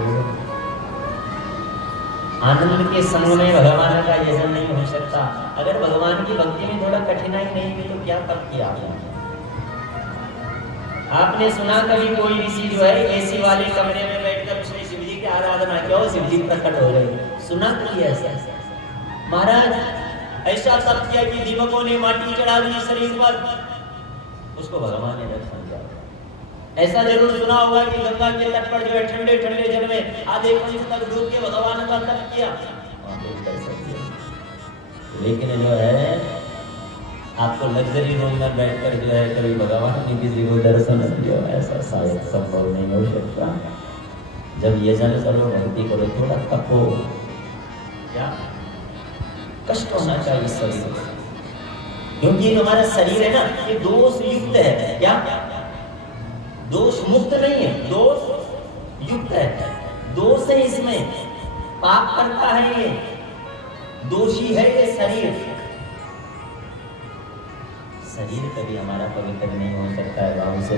आनंद के संग में भगवान का यजन नहीं हो सकता। अगर भगवान की भक्ति में थोड़ा कठिनाई नहीं हुई तो क्या तप किया आपने? सुना कभी कोई ऋषि जो है एसी वाले कमरे में बैठकर उसने शिव जी की आराधना की और शिव जी प्रकट हो गए? सुना कोई ऐसा? महाराज ऐसा तप किया कि दीपकों ने माटी चढ़ा दी शरीर पर, उसको भगवान ने दर्शन दिया। ऐसा जरूर सुना होगा कि गंगा के तट पर जो है ठंडे ठंडे जल में आधे पंच तक डूब के भगवान का तप किया, लेकिन जो है आपको लग्जरी रूम में बैठकर जो है कभी भगवान ने किसी को दर्शन दिया, ऐसा शायद संभव नहीं हो सकता। जब ये जन करो भक्ति करो थोड़ा तपो, क्या कष्ट होना चाहिए शरीर, क्योंकि हमारा शरीर है ना ये दोष युक्त है। क्या दोष मुक्त नहीं है, दोष युक्त है। दोष है इसमें, पाप करता है ये, दोषी है ये शरीर। शरीर कभी हमारा पवित्र नहीं हो सकता है बाबू से।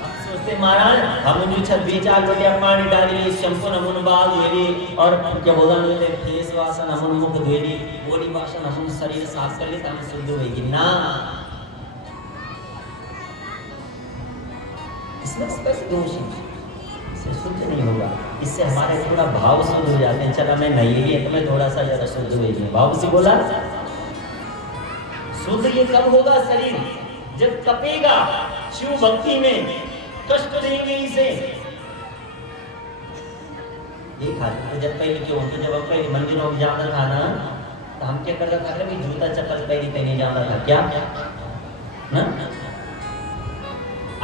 अब सोचते महाराज हम जो 26 लोटे पानी डाली, शैम्पू नमून बाल धोली और क्या बोला फेस वासन नमून मुख धोली, बॉडी वासन नमून शरीर साफ कर ले तब शुद्ध होगी ना। इसमें दोष है, इससे शुद्ध नहीं होगा। इससे हमारे थोड़ा भाव शुद्ध हो जाते हैं। चला मैं नहीं ही है तो मैं थोड़ा सा ज़्यादा शुद्ध हो जाऊँ, भाव से बोला। शुद्ध ये कब होगा शरीर? जब तपेगा शिव भक्ति में, कष्ट देंगे इसे। एक हाथ तो जब पहले क्यों, तो जब पहले मंदिरों में जाना था ना, तो हम क्या करता था कि जूता चप्पल पहने जाना था क्या ना।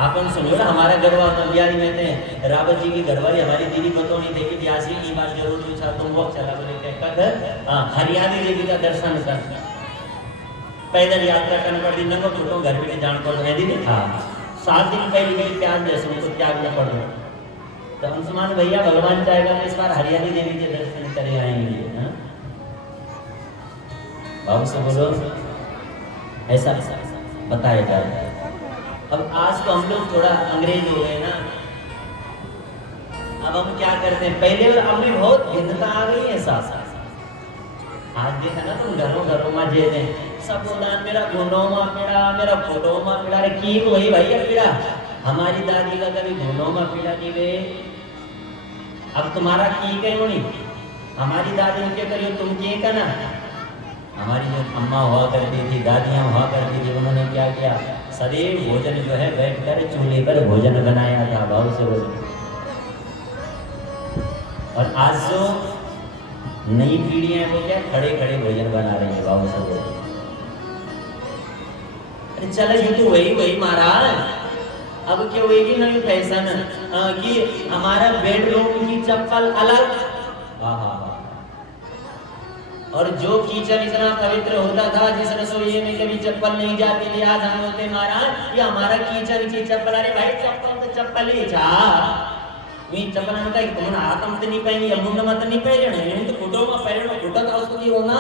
आपन सुनियो ना, हमारा गढ़वा बिहारी में थे रावत जी की घरवाली हमारी दीदी को तो नहीं देखी थी, आज ही बात जरूर पूछा तुम वो चला बोले क्या हरियाणी देवी का दर्शन कर, पैदल यात्रा करना पड़ती, नंगो टूटो घर भी जान पड़ है दीदी। हाँ 7 दिन पहले मेरी प्याज जैसे उनको त्याग न पड़ो। तो अंशुमान भैया भगवान चाहेगा तो इस बार हरियाणी देवी के दर्शन करे आएंगे। बाबू से बोलो ऐसा बताया जाए। अब आज तो हम लोग थोड़ा अंग्रेज हो गए ना, अब हम क्या करते हैं, पहले और अब में बहुत भिन्नता आ गई है साथ। आज देखा ना तुम घरों में जे दे सब बोला मेरा घुनो में पीड़ा, मेरा फोटो में पीड़ा। अरे की वही भैया पीड़ा, हमारी दादी का कभी घुनो में पीड़ा नहीं वे। अब तुम्हारा की कहो नहीं, हमारी दादी ने क्या करियो तुम के करना। हमारी जो अम्मा हुआ करती थी, दादियाँ हुआ करती थी, उन्होंने क्या किया, सदैव भोजन जो है बैठकर चूल्हे पर भोजन बनाया था भाव से भोजन। और आज जो नई पीढ़ी है वो क्या खड़े खड़े भोजन बना रही है भाव से भोजन। अरे चलो ये तो वही महाराज, अब क्या वही नई फैशन कि हमारा बेडरूम की चप्पल अलग। हाँ और जो कीचन इतना पवित्र होता था जिस रसोई में कभी चप्पल नहीं जाती थी, आज हम होते महाराज ये हमारा कीचन की चप्पल। अरे भाई चप्पल तो चप्पल ही था, मी चप्पल में बताई तुमने हाथ मत नहीं पहनी या मुंड मत नहीं पहने, नहीं तो फुटो में पहनो फुटा था उसको ये होना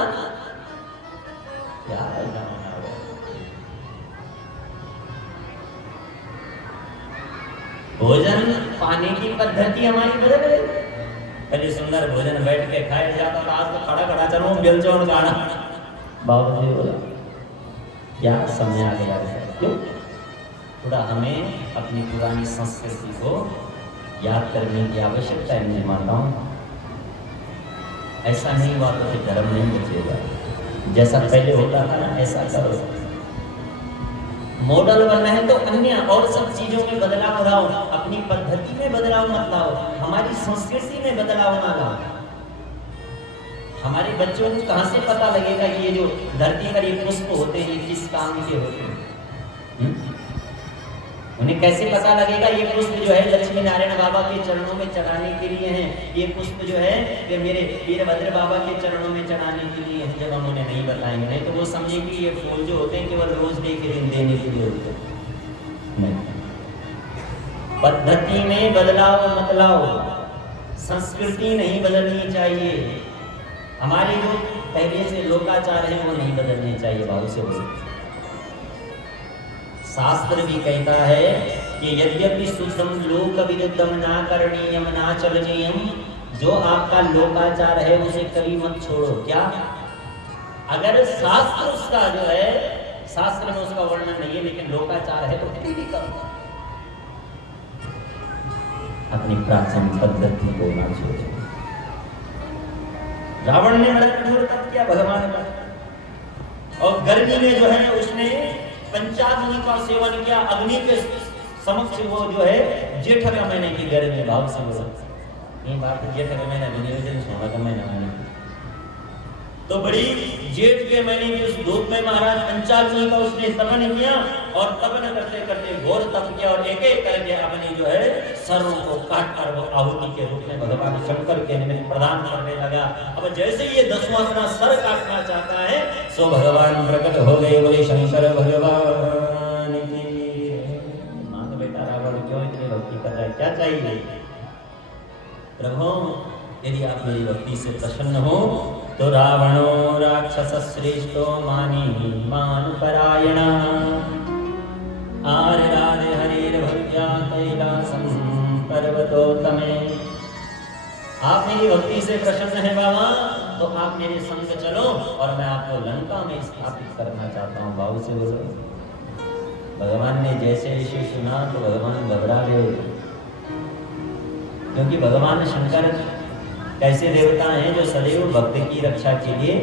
क्या है। भोजन पाने की पद्धति हमारी बदल गई। पहले सुंदर भोजन बैठ के खाया जाता था, आज तो खड़ा खड़ा चलो बेलचौन गाना। बाबू जी बोला क्या समय आ गया है, क्यों थोड़ा हमें अपनी पुरानी संस्कृति को याद करने की आवश्यकता है। मैं मानता हूँ ऐसा नहीं हुआ तो फिर धर्म नहीं बचेगा। जैसा पहले होता था ना ऐसा करो। मॉडल बनना है तो अन्य और सब चीजों में बदलाव लाओ, अपनी पद्धति में बदलाव मत लाओ, हमारी संस्कृति में बदलाव ना लाओ। हमारे बच्चों को कहां से पता लगेगा कि ये जो धरती पर ये पुष्प होते हैं ये किस काम के होते हैं? उन्हें कैसे पता लगेगा ये पुष्प जो है लक्ष्मी नारायण बाबा के चरणों में चढ़ाने के लिए है, ये पुष्प जो है ये मेरे वीरभद्र बाबा के चरणों में चढ़ाने के लिए है। जब हम उन्हें नहीं बताएंगे नहीं तो वो समझे कि ये फूल जो होते हैं केवल रोज डे के दिन देने के लिए होते हैं। नहीं, पद्धति में बदलाव मत लाओ, संस्कृति नहीं बदलनी चाहिए। हमारे जो पहले से लोकाचार है वो नहीं बदलने चाहिए। भाव से बोलो शास्त्र भी कहता है कि यद्यपि शुद्धम लोक विरुद्धम ना करणीयम ना चलनीयम, जो आपका लोकाचार है उसे कभी मत छोड़ो। क्या अगर शास्त्र उसका जो है शास्त्र में उसका वर्णन नहीं है लेकिन लोकाचार है तो कभी भी करो, अपनी प्राचीन पद्धति को ना छोड़ो। रावण ने बड़ा कठोर तप किया भगवान का, और गर्मी में जो है उसने पंचाग्नि का सेवन किया। अग्नि के समक्ष वो जो है जेठ का महीने की गर्मी भाव से बोला ये बात जेठ का महीना नहीं सोना का महीना मैंने तो बड़ी जेठ के महीने की उस धूप में महाराज पंचाग्नि का उसने तपन किया, और तपन करते करते घोर तप किया और एक एक करके अपनी जो है सरों को काट कर वो आहुति के रूप में भगवान शंकर के निमित्त प्रदान करने लगा। अब जैसे ये 10वां अपना सर काटना चाहता है सो भगवान प्रकट हो गए, बोले शंकर भगवान की। मानो बेटा रावण क्यों इतनी भक्ति कर रहा है, क्या चाहिए? प्रभु यदि आप मेरी भक्ति से प्रसन्न हो तो रावणो राक्षस श्रेष्ठो मानी मान परायण आर राधे हरेर भक्त्या कैलासम पर्वतोत्तमे। आप मेरी भक्ति से प्रसन्न है बाबा तो आप मेरे संग चलो और मैं आपको लंका में स्थापित करना चाहता हूँ। भाव से बोलो। भगवान ने जैसे इसे सुना तो भगवान घबरा गए, क्योंकि भगवान शंकर कैसे देवता हैं जो सदैव भक्त की रक्षा के लिए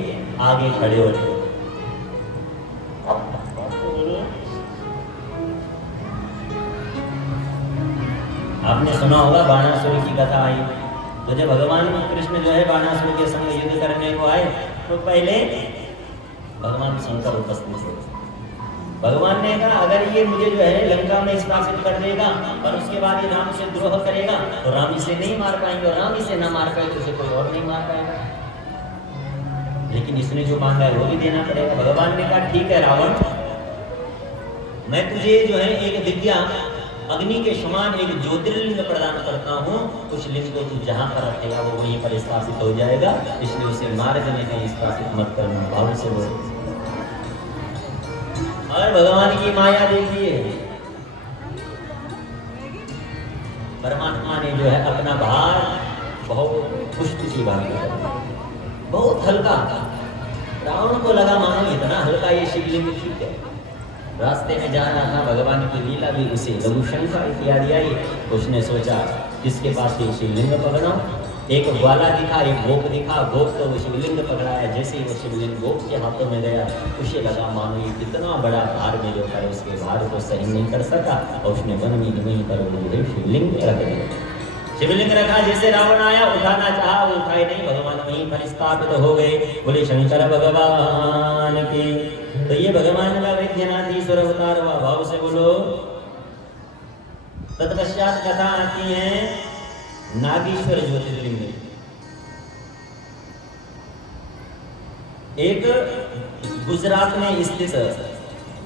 आगे खड़े होते हैं। आपने सुना होगा बाणासुर की कथा आई, तो जब भगवान कृष्ण जो है बाणासुर के संग युद्ध करने को आए तो पहले भगवान शंकर उपस्थित थे। भगवान ने कहा अगर ये मुझे जो है लंका में स्थापित कर देगा और उसके बाद ये राम से द्रोह करेगा तो राम इसे नहीं मार पाएंगे, और राम इसे ना मार पाए तो उसे कोई और नहीं मार पाएगा, लेकिन इसने जो मांगा है वो भी देना पड़ेगा। भगवान ने कहा ठीक है रावण, मैं तुझे जो है एक विद्या अग्नि के समान एक ज्योतिर्लिंग प्रदान करता हूँ, उस लिंग को तू जहाँ पर रखेगा वो वहीं पर स्थापित हो जाएगा, इसलिए उसे मार्ग में कहीं स्थापित मत करना, भाव से बोल। और भगवान की माया देखिए, परमात्मा ने जो है अपना भार बहुत पुष्ट सी बात कर, बहुत हल्का। रावण को लगा मानो इतना हल्का ये शिवलिंग ठीक है। रास्ते में जा रहा था, भगवान की लीला भी उसे लघु शंका इत्यादि आई। उसने सोचा किसके पास ये शिवलिंग पकड़ाऊं। एक ग्वाला दिखा, एक गोप दिखा, गोप तो वो शिवलिंग पकड़ाया। जैसे ही वो शिवलिंग गोप के हाथों में गया उसे लगा मानो ये कितना बड़ा भार मेरे ऊपर, उसके भार को सहन नहीं कर सका और उसने वन में वहीं पर शिवलिंग रख दिया। शिवलिंग रखा, जैसे रावण आया उठाना चाहा वो उठाए नहीं, भगवान वहीं पर स्थापित हो गए। बोले शंकर भगवान की। तो ये भगवान का वैद्यनाथ ईश्वर अवतार हुआ, भाव से बोलो। तत्पश्चात कथा आती है नागेश्वर ज्योतिर्लिंग। एक गुजरात में स्थित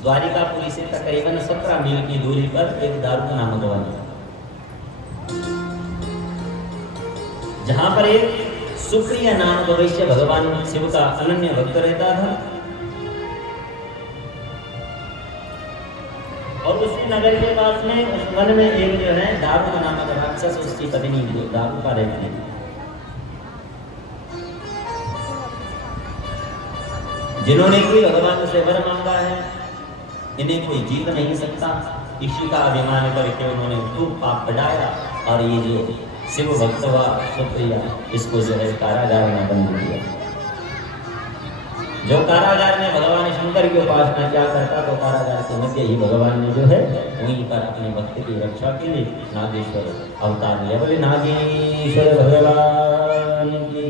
द्वारिकापुरी से तकरीबन 17 मील की दूरी पर एक दारू नामक वन, जहां पर एक सुप्रिय नामक वैश्य भगवान शिव का अनन्य भक्त रहता था। और उसी नगर के पास में उस वन में एक जो है दारू नामक राक्षस, उसकी पत्नी जो दारू का रहती है, जिन्होंने कि भगवान से वर मांगा है, इन्हें कोई जीत नहीं सकता। इसी का अभिमान करके उन्होंने खूब पाप बढ़ाया और ये जो शिव भक्त हुआ सुप्रिया, इसको जो है कारागार में बंद किया। जो कारागार में भगवान शंकर की उपासना क्या करता, तो कारागार के मध्य ही भगवान ने जो है वहीं पर अपने भक्त की रक्षा के लिए नागेश्वर अवतार लिया। बोले नागेश्वर भगवान की।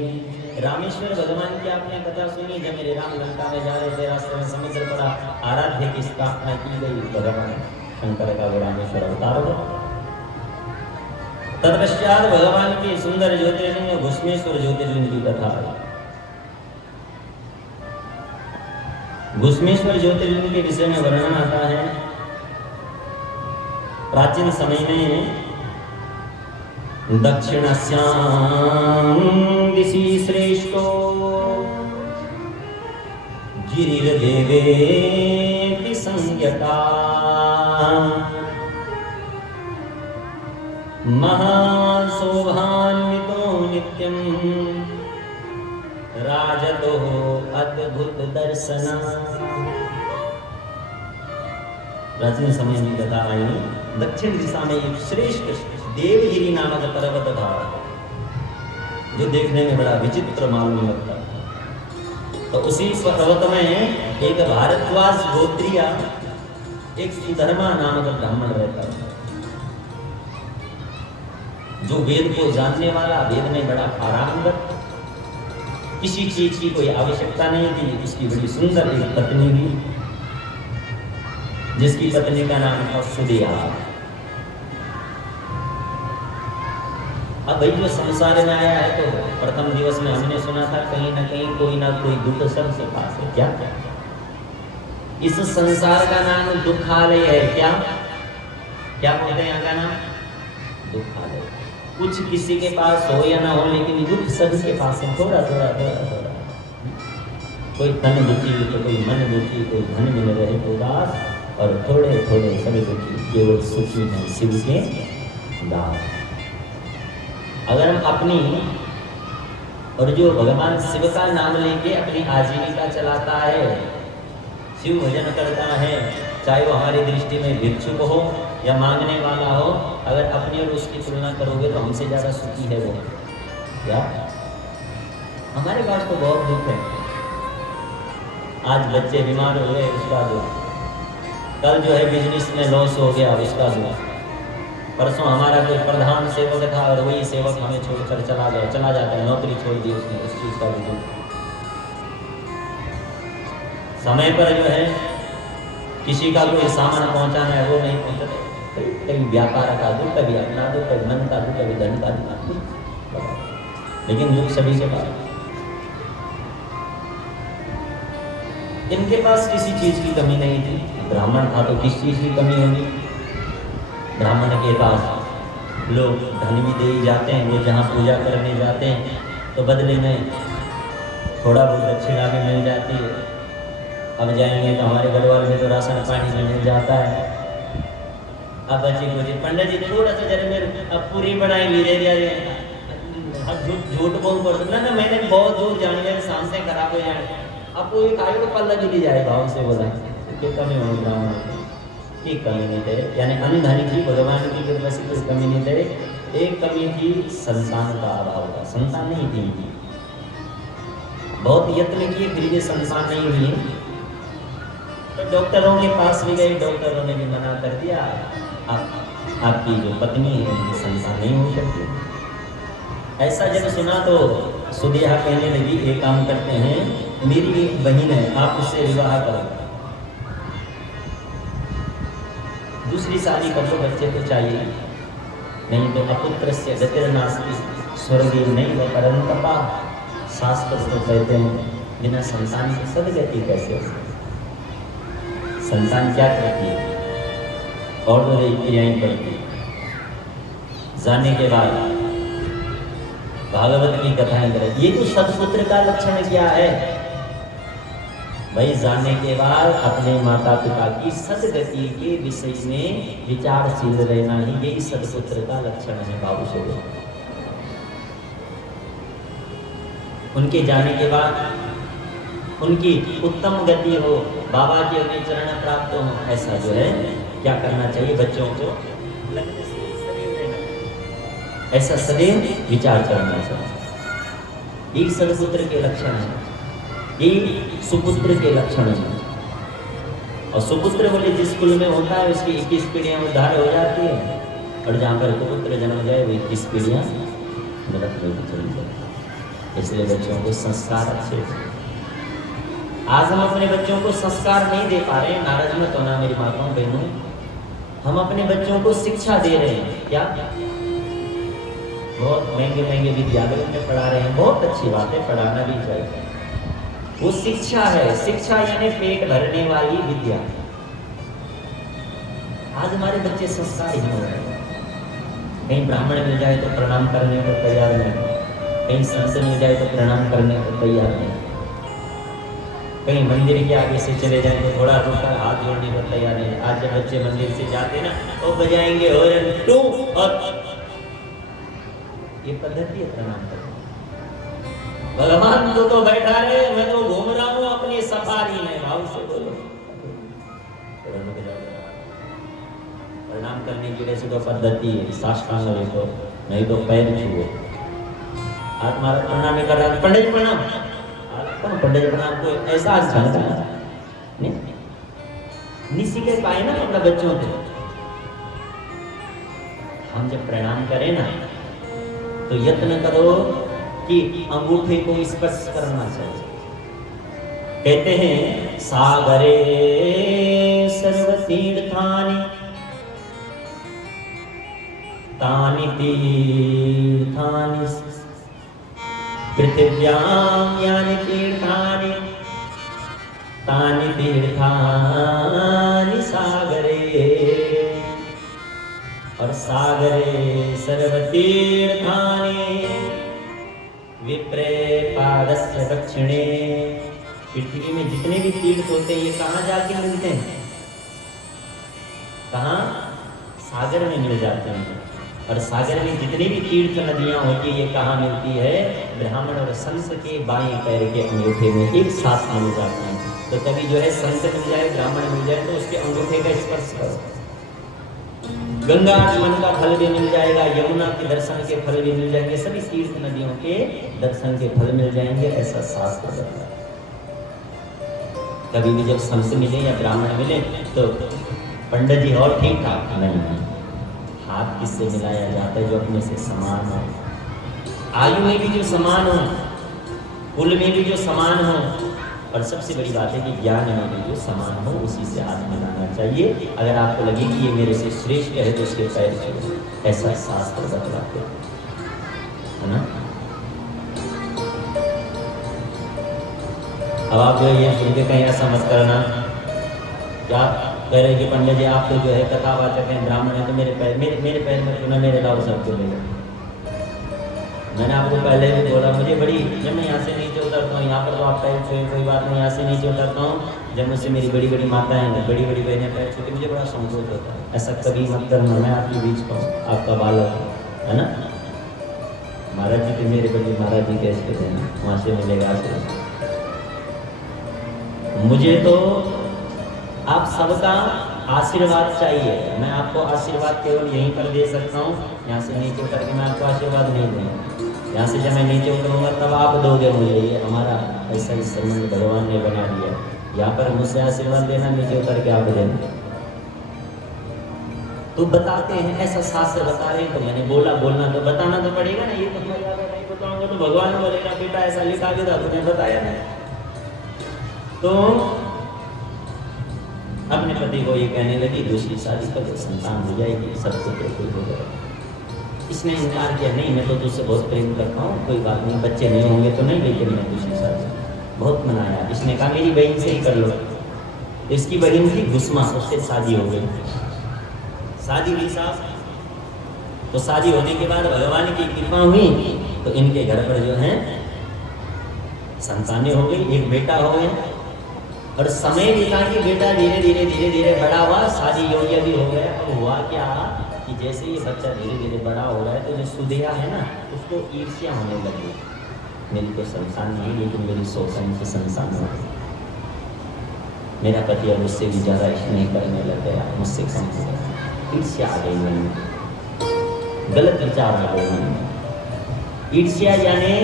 रामेश्वर भगवान की आपने कथा सुनी, जब मेरे राम लंका में जा रहे थे, रास्ते में समुद्र पड़ा, आराध्य की स्थापना की गई, भगवान शंकर का वो रामेश्वर अवतार हुआ। तत्पश्चात भगवान की सुंदर ज्योतिर्लिंग घुस्मेश्वर ज्योतिर्लिंग की कथा है। घुस्मेश्वर ज्योतिर्लिंग के विषय में वर्णन आता है, प्राचीन समय में दक्षिणस्यां दिशि श्रेष्ठो गिरिर्देवेति संज्ञता महाशोभान्वितो नित्यं राजतो अद्भुत दर्शना। प्राचीन समय में कथा आई, दक्षिण दिशा में एक श्रेष्ठ देवगिरी नामक पर्वत था, जो देखने में बड़ा विचित्र मालूम लगता। तो उसी पर्वत में एक भारद्वाज गोत्रीय एक सुधर्मा नामक ब्राह्मण रहता था, जो वेद को जानने वाला, वेद में बड़ा पारंगत, किसी चीज की कोई आवश्यकता नहीं थी। उसकी बड़ी सुंदर एक पत्नी थी, जिसकी पत्नी का नाम था सुदिया। अब भाई जो संसार में आया है, तो प्रथम दिवस में हमने सुना था कहीं ना कहीं कोई ना कोई दुख सबसे पास है। क्या क्या इस संसार का नाम दुखालय है। क्या क्या बोलते हैं यहाँ का नाम? दुखालय। कुछ किसी के पास हो या ना हो, लेकिन दुख सबके पास है, थोड़ा थोड़ा थोड़ा थोड़ा। कोई तन दुखी तो कोई मन दुखी, कोई धन मिल रहे तो उदास, और थोड़े थोड़े सभी दुखी, केवल सुखी हैं शिव के दास। अगर हम अपनी और जो भगवान शिव का नाम लेके अपनी आजीविका चलाता है, शिव भजन करता है, चाहे वो हमारी दृष्टि में भिक्षुक हो या मांगने वाला हो, अगर अपनी और उसकी तुलना करोगे तो हमसे ज़्यादा सुखी है वो। क्या हमारे पास तो बहुत दुख है। आज बच्चे बीमार हो गए, उसका दुख। कल जो है बिजनेस में लॉस हो गया, उसका दुख। परसों हमारा कोई प्रधान सेवक था और वही सेवक हमें छोड़कर चला जाता है, नौकरी छोड़ दी उसने, उस चीज़ का भी दुख। समय पर जो है किसी का कोई सामान पहुंचाना है वो नहीं पहुंचता, कभी व्यापार का दुख, कभी अपना दुख, कभी मन का दुख, कभी धन का दुख, लेकिन दुख सभी के पास। इनके पास किसी चीज की कमी नहीं थी। ब्राह्मण था तो किस चीज की कमी होगी। ब्राह्मण के पास लोग धन भी दे ही जाते हैं, वो जहाँ पूजा करने जाते हैं तो बदले में थोड़ा बहुत दक्षिणा भी मिल जाती है। अब जाएंगे तो हमारे गढ़वाल में तो राशन पानी भी मिल जाता है। अब बच्चे मुझे पंडित जी थोड़ा सा जरा मेरे अब पूरी बनाई लीजिए, अब झूठ बोल पड़ता ना, मैंने बहुत दूर जाने जाए, शाम से खराब हो जाए, अब वो एक आगे को पल्ला भी ली जाए भाव से बोला कि कमी हो ब्राह्मण की कमी नहीं थे, यानी अन्न धन की भगवान की कृपा से कोई कमी नहीं थे। एक कमी थी संतान का अभाव का, संतान नहीं थी इनकी। बहुत यत्न किए फिर भी संतान नहीं हुई, तो डॉक्टरों के पास भी गए, डॉक्टरों ने भी मना कर दिया, आपकी जो पत्नी है उनकी संतान नहीं हो सकती। ऐसा जब सुना तो सुदेहा कहने लगी, एक काम करते हैं, मेरी एक बहन है, आप उससे विवाह करो, दूसरी शादी कर लो, बच्चे तो चाहिए नहीं तो अपुत्र से गतिर्नास्ति स्वर्गीय नहीं व परंतपा। शास्त्र तो कहते हैं बिना संतान की सदगति कैसे हो सकती। संतान क्या करती है और तो क्रियाएं करती है। जाने के बाद भागवत की कथाएं करें, ये तो सत्पुत्र का लक्षण क्या है भाई। जानने के बाद अपने माता पिता की सदगति के विषय में विचारशील रहना ही यही सत्पुत्र का लक्षण है। बाबू से उनके जाने के बाद उनकी उत्तम गति हो, बाबा के उन्हें चरण प्राप्त हो, ऐसा जो है क्या करना चाहिए, बच्चों को लगने से सदैव रहना, ऐसा सदैव विचार करना चाहिए। एक सदपुत्र के लक्षण है, एक सुपुत्र के लक्षण है। और सुपुत्र बोले जिस कुल में होता है उसकी 21 पीढ़ियां उद्धार हो जाती है, और जहाँ पर कुपुत्र जन्म जाए वो 21 पीढ़ियां नरक में चली जाए। इसलिए बच्चों को संस्कार अच्छे। आज हम अपने बच्चों को संस्कार नहीं दे पा रहे हैं, नाराज मत होना मेरी माताओं बहनों, हम अपने बच्चों को शिक्षा दे रहे हैं। क्या बहुत महंगे महंगे विद्यालयों में पढ़ा रहे हैं, बहुत अच्छी बात है, पढ़ाना भी चाहिए, वो शिक्षा है। शिक्षा यानी पेट भरने वाली विद्या। आज हमारे बच्चे संस्कार ही हो रहे हैं। कहीं ब्राह्मण मिल जाए तो प्रणाम करने को तैयार नहीं, कहीं संत मिल जाए तो प्रणाम करने को तैयार नहीं, कहीं मंदिर के आगे से चले जाए तो थोड़ा रुककर हाथ जोड़ने को तैयार नहीं। आज जब बच्चे मंदिर से जाते ना तो बजाएंगे होरन टू, और ये पद्धति है प्रणाम करने। भगवान तो बैठा रहे, मैं तो घूम रहा हूँ अपनी सफारी में, भाव से बोलो। प्रणाम करने की वैसे तो पद्धति है, साष्टांग देखो, नहीं तो पैर छुओ। हाथ मारा प्रणाम नहीं कर रहा, पंडित जी प्रणाम, कौन पंडित जी प्रणाम, कोई ऐसा अच्छा नहीं सीखे पाए ना अपना बच्चों को। हम जब प्रणाम करें ना तो यत्न करो कि अंगूठे को स्पर्श करना चाहिए। कहते हैं सागरे सर्वतीर्थानि तानि तीर्थानि पृथिव्यां यानि तीर्थानि तानि तीर्थानि सागरे। और सागरे सर्वतीर्थानि विप्रे पादस्य दक्षिणे। पृथ्वी में जितने भी तीर्थ होते हैं ये कहाँ जाके मिलते हैं, कहाँ, सागर में मिल जाते हैं। और सागर में जितनी भी तीर्थ नदियां होती है ये कहाँ मिलती है, ब्राह्मण और संत के बाएं पैर के अंगूठे में एक साथ मिल जाती है। तो कभी जो है संत मिल जाए, ब्राह्मण मिल जाए तो उसके अंगूठे का स्पर्श करो। गंगा आगमन का फल भी मिल जाएगा, यमुना के दर्शन के फल भी मिल जाएंगे, सभी तीर्थ नदियों के दर्शन के फल मिल जाएंगे, ऐसा शास्त्र बताता है। कभी भी जब संत मिले या ब्राह्मण मिले तो पंडित जी और ठीक ठाक नहीं, हाथ किससे मिलाया जाता है? जो अपने से समान हो, आयु में भी जो समान हो, कुल में भी जो समान हो, और सबसे बड़ी बात है कि ज्ञान में भी जो समान हो उसी से हाथ मिलाना चाहिए। अगर आपको लगे कि ये मेरे से श्रेष्ठ है तो उसके पैर छूओ, ऐसा शास्त्र बतलाते है ना। अब आप जो ये सुन के कहीं ऐसा मत करना, क्या कह रहे कि पंडित जी आप तो जो है कथावाचक हैं, ब्राह्मण है, तो मेरे पैर में चुना, मेरे लाओ सबको ले गए। मैंने आपको पहले भी बोला, मुझे बड़ी, जब मैं यहाँ से नीचे उतरता हूँ, यहाँ पर तो आप पैर छुए कोई बात नहीं, यहाँ से नीचे उतरता हूँ, जब मुझसे मेरी बड़ी बड़ी माताएं हैं, बड़ी बड़ी बहनें पैर छूती, मुझे बड़ा संकोच होता है। ऐसा कभी मत करना, मैं आपके बीच का हूँ, आपका बालक है ना। महाराज जी के मेरे बड़े महाराज जी कैसे थे ना, वहाँ से मिलेगा आशीर्वाद। मुझे तो आप सबका आशीर्वाद चाहिए, मैं आपको आशीर्वाद केवल यहीं पर दे सकता हूँ, यहाँ से नीचे उतर के मैं आपको आशीर्वाद नहीं दूँगा। यहाँ से जब मैं नीचे उतरूँगा तब आप दोगे मुझे, ये हमारा ऐसा ही संबंध भगवान ने बना दिया। यहाँ पर मुझसे आशीर्वाद देना, नीचे उतर के आप देना। तो बताते हैं, ऐसा शास्त्र बता रहे हैं, तो मैंने बोलना तो बताना तो पड़ेगा ना, ये तो मैं नहीं बताऊँगा तो भगवान बोलेगा बेटा ऐसा लिखा भी था तुमने बताया नहीं। तो अपने पति को ये कहने लगी दूसरी शादी पर संतान हो जाएगी, सबसे कोई हो जाएगा। इसने इनकार किया, नहीं मैं तो तुझसे बहुत प्रेम करता हूँ, कोई बात नहीं, बच्चे नहीं होंगे तो नहीं, लेकिन मैं दूसरी शादी, बहुत मनाया। इसने कहा मेरी बहन से ही कर लो। इसकी बहन थी गुस्मा, उससे शादी हो गई, शादी हुई साहब। तो शादी होने के बाद भगवान की कृपा हुई तो इनके घर पर जो है संतानें हो गई, एक बेटा हो गया। और समय बीता कि बेटा धीरे धीरे बड़ा हुआ, शादी योग्य भी हो गया। अब हुआ क्या कि जैसे ये बच्चा धीरे धीरे बड़ा हो रहा है तो जो सुदेहा है ना, उसको ईर्ष्या होने लगी, मेरी तो संतान नहीं, लेकिन मेरी सौतन की संतान हो, मेरा पति अब उससे भी ज़्यादा स्नेह करने लग गया, मुझसे कम हो गया। ईर्ष्या आ गई मन में, गलत विचार आ गए मन में। ईर्ष्या यानी,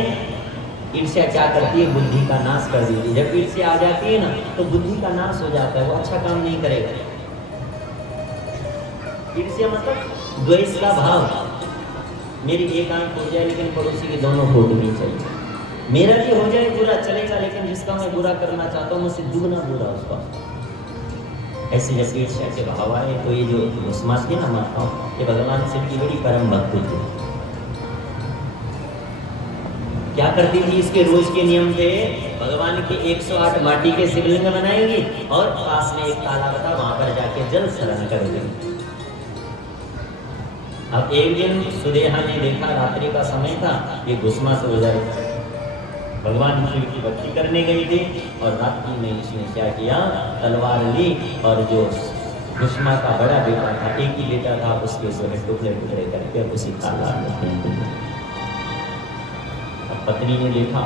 ईर्ष्या क्या करती है? बुद्धि का नाश कर देती है। जब ईर्ष्या आ जाती है ना तो बुद्धि का नाश हो जाता है, वो अच्छा काम नहीं करेगा। ईर्ष्या मतलब द्वेष का भाव, मेरी एक आंख हो जाए लेकिन पड़ोसी के दोनों फूटनी चाहिए, मेरा भी हो जाए बुरा चलेगा लेकिन जिसका मैं बुरा करना चाहता हूँ मुझसे दुगना बुरा उसका। ऐसे जब ईर्ष्या के भाव आए तो ये जो मुस्मा थी ना माताओं, ये भगवान शिव की बड़ी परम भक्त थी। क्या करती थी? इसके रोज के नियम थे, भगवान के 108 माटी के शिवलिंग बनाएंगी और पास में एक तालाब था, वहां पर जाके जल स्नान कर देंगे। अब एक दिन सुदेहा ने देखा, रात्रि का समय था, ये गुस्मा से हो जाए, भगवान शिव की भक्ति करने गई थी और रात्रि में इसने क्या किया, तलवार ली और जो गुस्मा का बड़ा बेटा था, एक ही बेटा था, उसके जो है टुकड़े टुकड़े करके उसी तालाब में फेंक दिया। अब पत्नी ने देखा,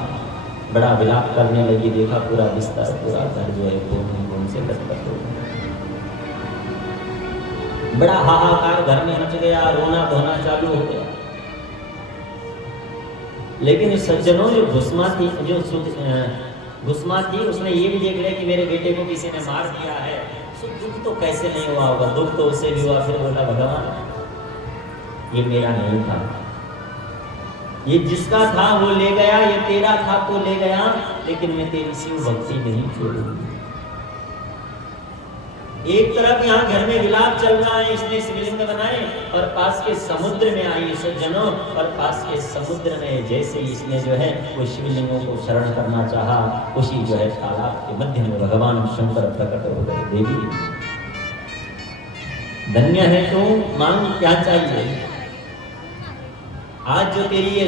बड़ा विलाप करने लगी, देखा पूरा बिस्तर पूरा घर जो है खून से लथपथ हो गया, बड़ा हाहाकार घर में मच गया, रोना धोना चालू हो गया। लेकिन सज्जनों, जो गुस्मा थी, उसने ये भी देख लिया कि मेरे बेटे को किसी ने मार दिया है, तो दुख तो कैसे नहीं हुआ होगा, दुख तो उसे भी हुआ। फिर बोला भगवान ये मेरा नहीं था, ये जिसका था वो ले गया, ये तेरा था तो ले गया, लेकिन मैं तेरी शिव भक्ति नहीं छोड़ूंगी। एक तरफ यहाँ घर में विलाप चल रहा है, इसने शिवलिंग बनाए और पास के समुद्र में आई सज्जनों, और पास के समुद्र में जैसे इसने जो है वो शिवलिंगों को शरण करना चाहा, उसी जो है तालाब के मध्य में भगवान शंकर प्रकट हो गए। देवी धन्य है तू, मांग क्या चाहिए? आज जो तेरी ये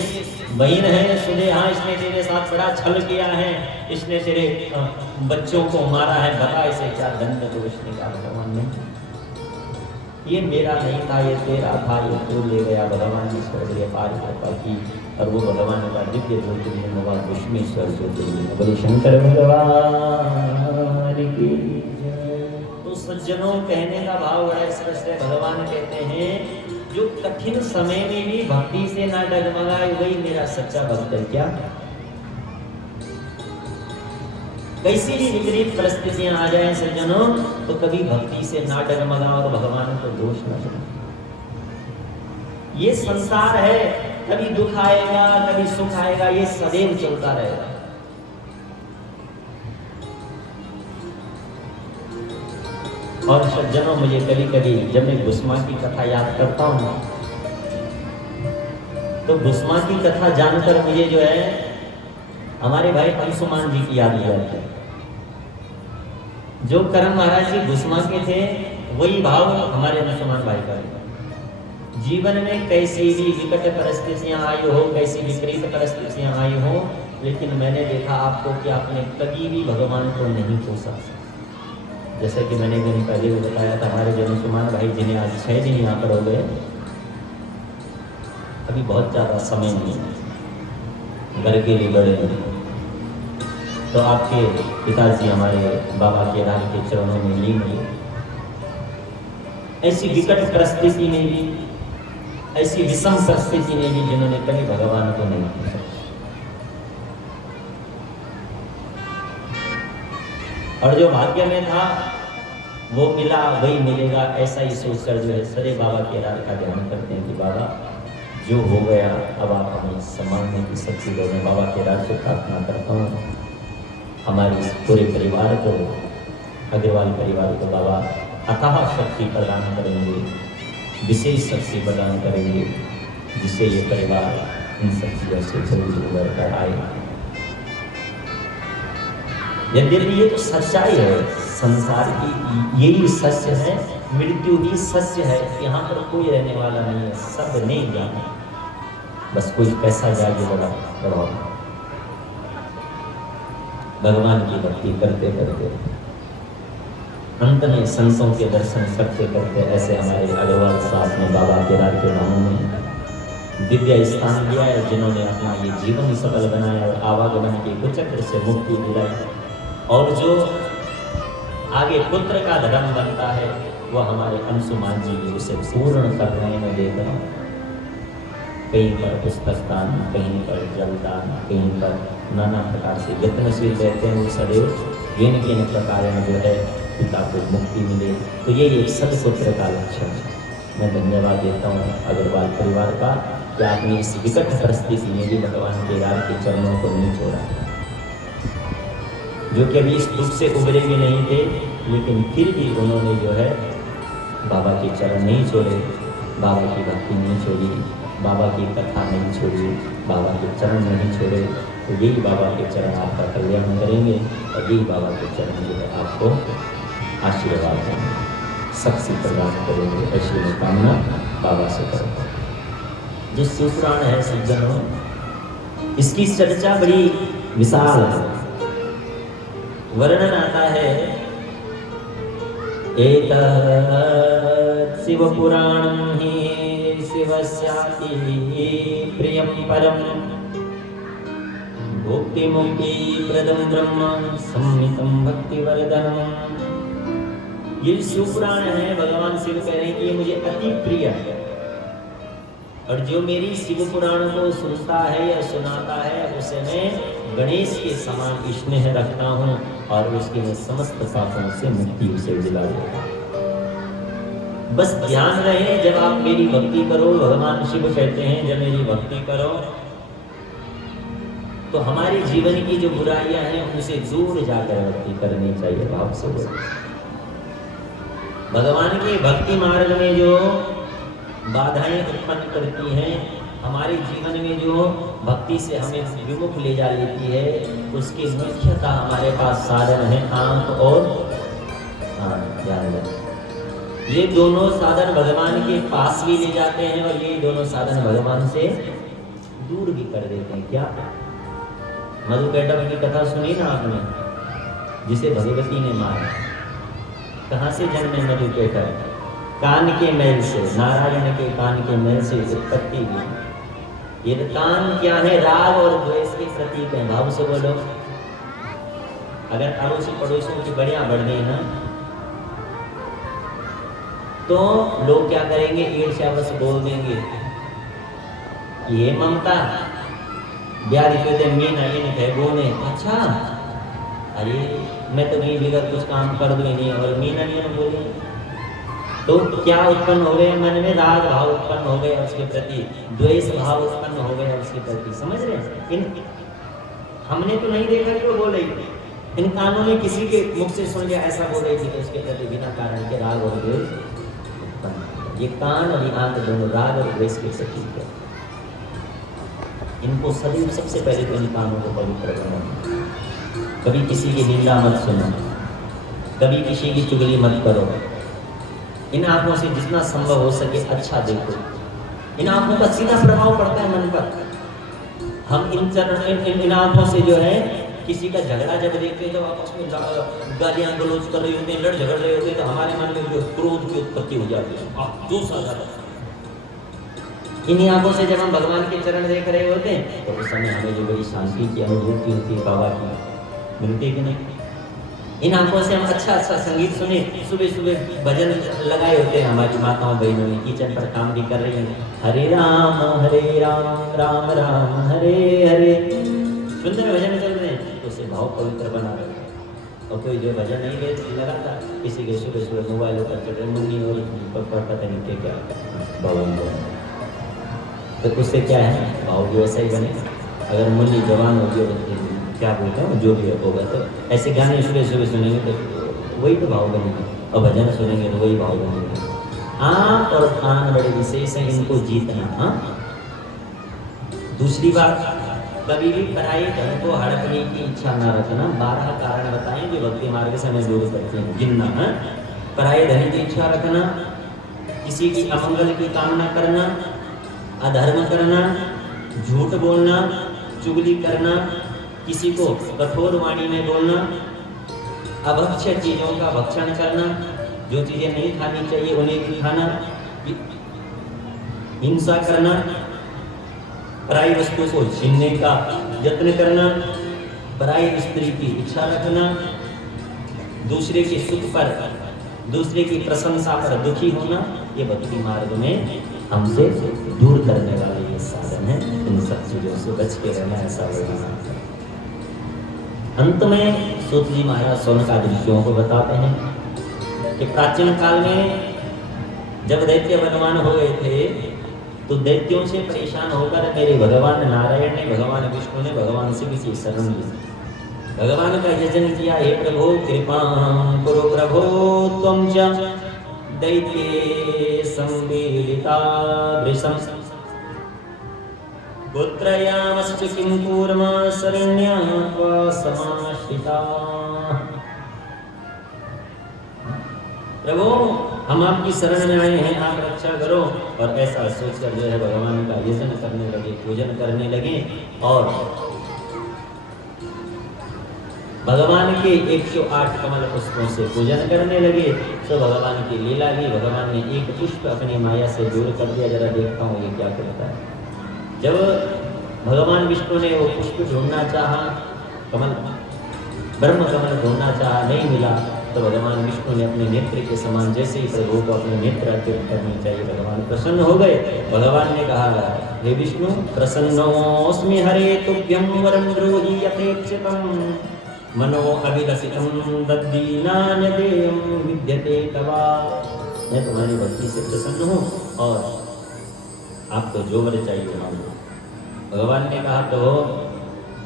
बहन है सुदेहा, इसने तेरे साथ बड़ा छल किया है, इसने तेरे बच्चों को मारा है, बता इसे क्या दंड दो। इसने कहा भगवान ने ये मेरा नहीं था, ये तेरा था, ये तू ले गया। भगवान ने ईश्वर के पार कृपा की और वो भगवान का दिव्य ज्योतिर्लिंग हुआ घुश्मेश्वर ज्योतिर्लिंग। बोले शंकर भगवान की। तो सज्जनों, कहने का भाव बड़ा स्पष्ट है। भगवान कहते हैं जो कठिन समय में भी भक्ति से ना डगमगाए वही मेरा सच्चा भक्त है। क्या कैसी भी विपरीत परिस्थितियां आ जाए सज्जनों, तो कभी भक्ति से ना डगमगा और भगवान को दोष न देना। ये संसार है, कभी दुख आएगा कभी सुख आएगा, ये सदैव चलता रहेगा। और सज्जनों, मुझे कभी कभी जब मैं भुष्मा की कथा याद करता हूँ तो भुष्मा की कथा जानकर मुझे जो है हमारे भाई अंशुमान जी की याद आ जाती है। जो कर्म महाराज जी भुष्मा के थे वही भाव हमारे अंशुमान भाई का है। जीवन में कैसी भी विकट परिस्थितियां आई हो, कैसी विपरीत परिस्थितियां आई हो, लेकिन मैंने देखा आपको कि आपने कभी भी भगवान को नहीं कोसा। जैसे कि मैंने दिन पहले भी बताया था, हमारे जो अंशुमान भाई जिन्हें आज 6 दिन यहाँ पर हो गए, अभी बहुत ज़्यादा समय नहीं है, घर के लिए बड़े हैं, तो आपके पिताजी हमारे बाबा के राम के चरणों में लीन हुए। ऐसी विकट परिस्थिति में भी, ऐसी विषम परिस्थिति में भी जिन्होंने कभी भगवान को नहीं किया। और जो भाग्य में था वो मिला वही मिलेगा, ऐसा ही सोचकर जो है सदैव बाबा के राज का ध्यान करते हैं कि बाबा जो हो गया अब आप हमें संभालने की शक्ति दो। मैं बाबा के राज से प्रार्थना करता हूँ हमारे इस पूरे परिवार को, अग्रवाल परिवार को बाबा अथाह शक्ति प्रदान करेंगे, विशेष शक्ति प्रदान करेंगे, जिससे ये परिवार इन सब चीज़ों से जरूर उबर कर आए। यद्यपि ये तो सच्चाई है संसार की, यही सत्य है, मृत्यु ही सत्य है। यहाँ पर कोई रहने वाला नहीं है, सब नहीं जाना, बस कोई पैसा जाके बड़ा बढ़ाओ। भगवान की भक्ति करते करते अंत में संतों के दर्शन करते करते ऐसे हमारे अग्रवाल साहब ने बाबा के राज के नामों में दिव्य स्थान दिया है, जिन्होंने अपना ये जीवन सफल बनाया और आवागमन के कुचक्र से मुक्ति दिलाई। और जो आगे पुत्र का धर्म बनता है वो हमारे अंशुमान जी भी उसे पूर्ण कर रहे हैं। देख रहा हूँ कहीं पर पुस्तक दान, कहीं पर जलदान, कहीं पर नाना प्रकार से यत्नशील रहते हैं वो सदैव किन किन प्रकार में जो है पिता को मुक्ति मिले। तो ये एक सदपुत्र का लक्षण है। मैं धन्यवाद देता हूँ अग्रवाल परिवार का कि आपने इस विकट परिस्थिति में भी भगवान के राज के चरणों को नहीं छोड़ा, जो कि अभी इस दुख से उभरे भी नहीं थे, लेकिन फिर भी उन्होंने जो है बाबा के चरण नहीं छोड़े, बाबा की भक्ति नहीं छोड़ी, बाबा की कथा नहीं छोड़ी, बाबा के चरण नहीं छोड़े। तो यही बाबा के चरण आपका कल्याण करेंगे और यही बाबा के चरण जो है आपको आशीर्वाद देंगे, शक्ति प्रदान करेंगे। ऐसी कामना बाबा से करेंगे। जो शिवपुराण है सज्जनों, इसकी चर्चा बड़ी विशाल है। वर्णन आता है एतत् शिवपुराणं हि शिवस्याति प्रियं परं भुक्ति मुक्ति प्रदं ब्रह्म संहितं भक्तिवर्धनम्। ये शिवपुराण है, भगवान शिव कह रहे हैं कि ये मुझे अति प्रिय है, और जो मेरी शिव पुराण को सुनता है या सुनाता है उसे मैं गणेश के समान स्नेह रखता हूँ और उसके मैं समस्त पापों से मुक्ति उसे दिला देता हूँ। बस ध्यान रहे, जब आप मेरी भक्ति करो, भगवान शिव कहते हैं जब मेरी भक्ति करो तो हमारे जीवन की जो बुराइयां हैं उनसे दूर जाकर भक्ति करनी चाहिए भाव से। भगवान के भक्ति मार्ग में जो बाधाएं उत्पन्न करती हैं, हमारे जीवन में जो भक्ति से हमें विमुख ले जा लेती है, उसकी मुख्यतः हमारे पास साधन है आंख और ध्यान। ये दोनों साधन भगवान के पास भी ले जाते हैं और ये दोनों साधन भगवान से दूर भी कर देते हैं। क्या मधुकैटभ की कथा सुनी ना आपने, जिसे भगवती ने मारा? कहाँ से जन्मे मधुकैटभ? कान के मैल से, नारायण के कान के मैल से उत्पत्ति हुई। ये कान क्या है? राग और द्वेष के प्रतीक है। भाव से बोलो। अगर अड़ोसी पड़ोसियों की बढ़िया बढ़ गई ना तो लोग क्या करेंगे, ईर्ष्यावश बोल देंगे, ये ममता ब्याह पे मीना इन भैगो ने, अच्छा अरे मैं तो नहीं बिगड़ कुछ काम कर दूँ नहीं, और मीना नहीं बोले तो क्या उत्पन्न हो गए मन में, राग भाव उत्पन्न हो गया उसके प्रति, द्वेष भाव उत्पन्न हो गया उसके प्रति। समझ रहे हैं? इन हमने तो नहीं देखा कि वो बोल रही थी, इन कानों ने किसी के मुख से सुन लिया ऐसा बोल रही थी, तो उसके प्रति बिना कारण के राग और द्वेष उत्पन्न। ये कान और आंख दोनों राग और द्वेष के प्रतीक है। इनको सदैव सबसे पहले तो इन कानों को पवित्र बनाना, कभी किसी की निंदा मत सुनो, कभी किसी की चुगली मत करो। इन आंखों से जितना संभव हो सके अच्छा देखो। इन आंखों का सीधा प्रभाव पड़ता है मन पर। हम इन आंखों से जो है किसी का झगड़ा जब देखते हैं, जब आपस में गालियां गलौज कर रही होते हैं, लड़ झगड़ रहे होते हैं, तो हमारे मन में जो क्रोध की उत्पत्ति हो जाती है, जोश आ जाता है। इन्हीं आंखों से जब हम भगवान के चरण देख रहे होते हैं, तो उस समय हमें जो बड़ी शांति की अनुभूति होती है बाबा की, मिलती है कि नहीं? इन आंखों से हम अच्छा अच्छा संगीत सुने, सुबह सुबह भजन लगाए होते हैं, हमारी माताओं बहनों ने किचन पर काम भी कर रही हैं, हरे राम राम राम हरे हरे, सुंदर भजन चल रहे हैं, तो उसे भाव पवित्र बना रहे हैं। और कोई जो भजन नहीं लगाता, किसी के सुबह सुबह मोबाइल पर चल रहे मुन्नी और पता नहीं क्या भवन, तो उससे क्या है, भाव भी वैसा ही बनेगा। अगर मुन्नी जवान होगी और क्या बोलते हैं जो भी होगा, तो ऐसे गाने सुबह सुबह सुनेंगे तो वही तो भाव बनेंगे, और भजन सुनेंगे तो वही भाव बनेंगे। आँख और कान बड़े विशेष हैं, इनको जीतना। हाँ, दूसरी बात, कभी भी पराई धन को हड़पने की इच्छा ना रखना। 12 कारण बताएं जो भक्ति मार्ग से हमें दूर करते हैं, गिनना है। पराई धन की इच्छा रखना, किसी की अमंगल की कामना करना, अधर्म करना, झूठ बोलना, चुगली करना, किसी को कठोर वाणी में बोलना, अभक्ष्य चीजों का भक्षण करना, जो चीजें नहीं खानी चाहिए उन्हें भी खाना, हिंसा करना, पराई वस्तु को छीनने का यत्न करना, पराई स्त्री की इच्छा रखना, दूसरे के सुख पर, दूसरे की प्रशंसा पर दुखी होना, ये भक्ति मार्ग में हमसे दूर करने वाले ये साधन है। इन सब चीजों से बच के रहना, ऐसा होगा। अंत में सूत जी महाराज सौनकादि ऋषियों को बताते हैं कि प्राचीन काल में जब दैत्य बलवान हो गए थे, तो दैत्यों से परेशान होकर मेरे भगवान नारायण ने, भगवान विष्णु ने भगवान शिव की शरण ली, भगवान का यजन किया। हे प्रभो कृपा कुरु प्रभो त्वं च दैत्ये संवेदिता वृषं गोत्रयामश्च किं कूर्मा शरण्या त्वा समाश्रिता। प्रभु हम आपकी शरण में आए हैं, आप रक्षा करो। और ऐसा सोचकर जो है भगवान का यजन करने लगे, पूजन करने लगे, और भगवान के 108 कमल पुष्पों से पूजन करने लगे। तो भगवान की लीला ली, भगवान ने एक पुष्प अपनी माया से दूर कर दिया। जरा देखता हूँ ये क्या करता है। जब भगवान विष्णु ने वो पुष्प ढूंढना चाहा, कमल ब्रह्म कमल ढूंढना चाहा, नहीं मिला, तो भगवान विष्णु ने अपने नेत्र के समान, जैसे ही प्रभु को अपने नेत्र अर्पित करने चाहिए, भगवान प्रसन्न हो गए। भगवान ने कहा, हे विष्णु प्रसन्नोऽस्मि हरे तुभ्यं वरं ब्रूहि यथेक्षितं मनो अभिलषितं दद्दीनान्यदेयं विद्यते तवा। मैं तुम्हारी भक्ति से प्रसन्न हूँ और आपको जो वर चाहिए मांगो। भगवान ने कहा, तो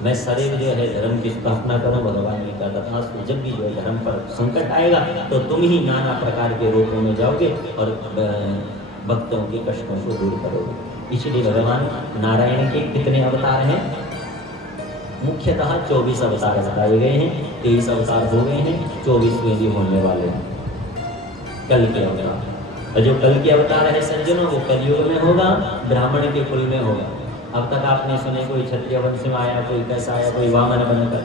मैं सदैव जो है धर्म की स्थापना करूं। भगवान ने कहा, तथा जब भी जो है धर्म पर संकट आएगा तो तुम ही नाना प्रकार के रूपों में जाओगे और भक्तों के कष्टों को दूर करोगे। इसलिए भगवान नारायण के कितने अवतार हैं? मुख्यतः 24 अवतार बताए गए हैं। 23 अवतार हो गए हैं, 24वें भी होने वाले हैं। कल के अवतार, और जो कल के अवतार है सज्जनों, वो कलयुग में होगा, ब्राह्मण के कुल में होगा। अब तक आपने सुने कोई क्षत्रिय वंश में आया, कोई कैसा आया, कोई वामन बनकर,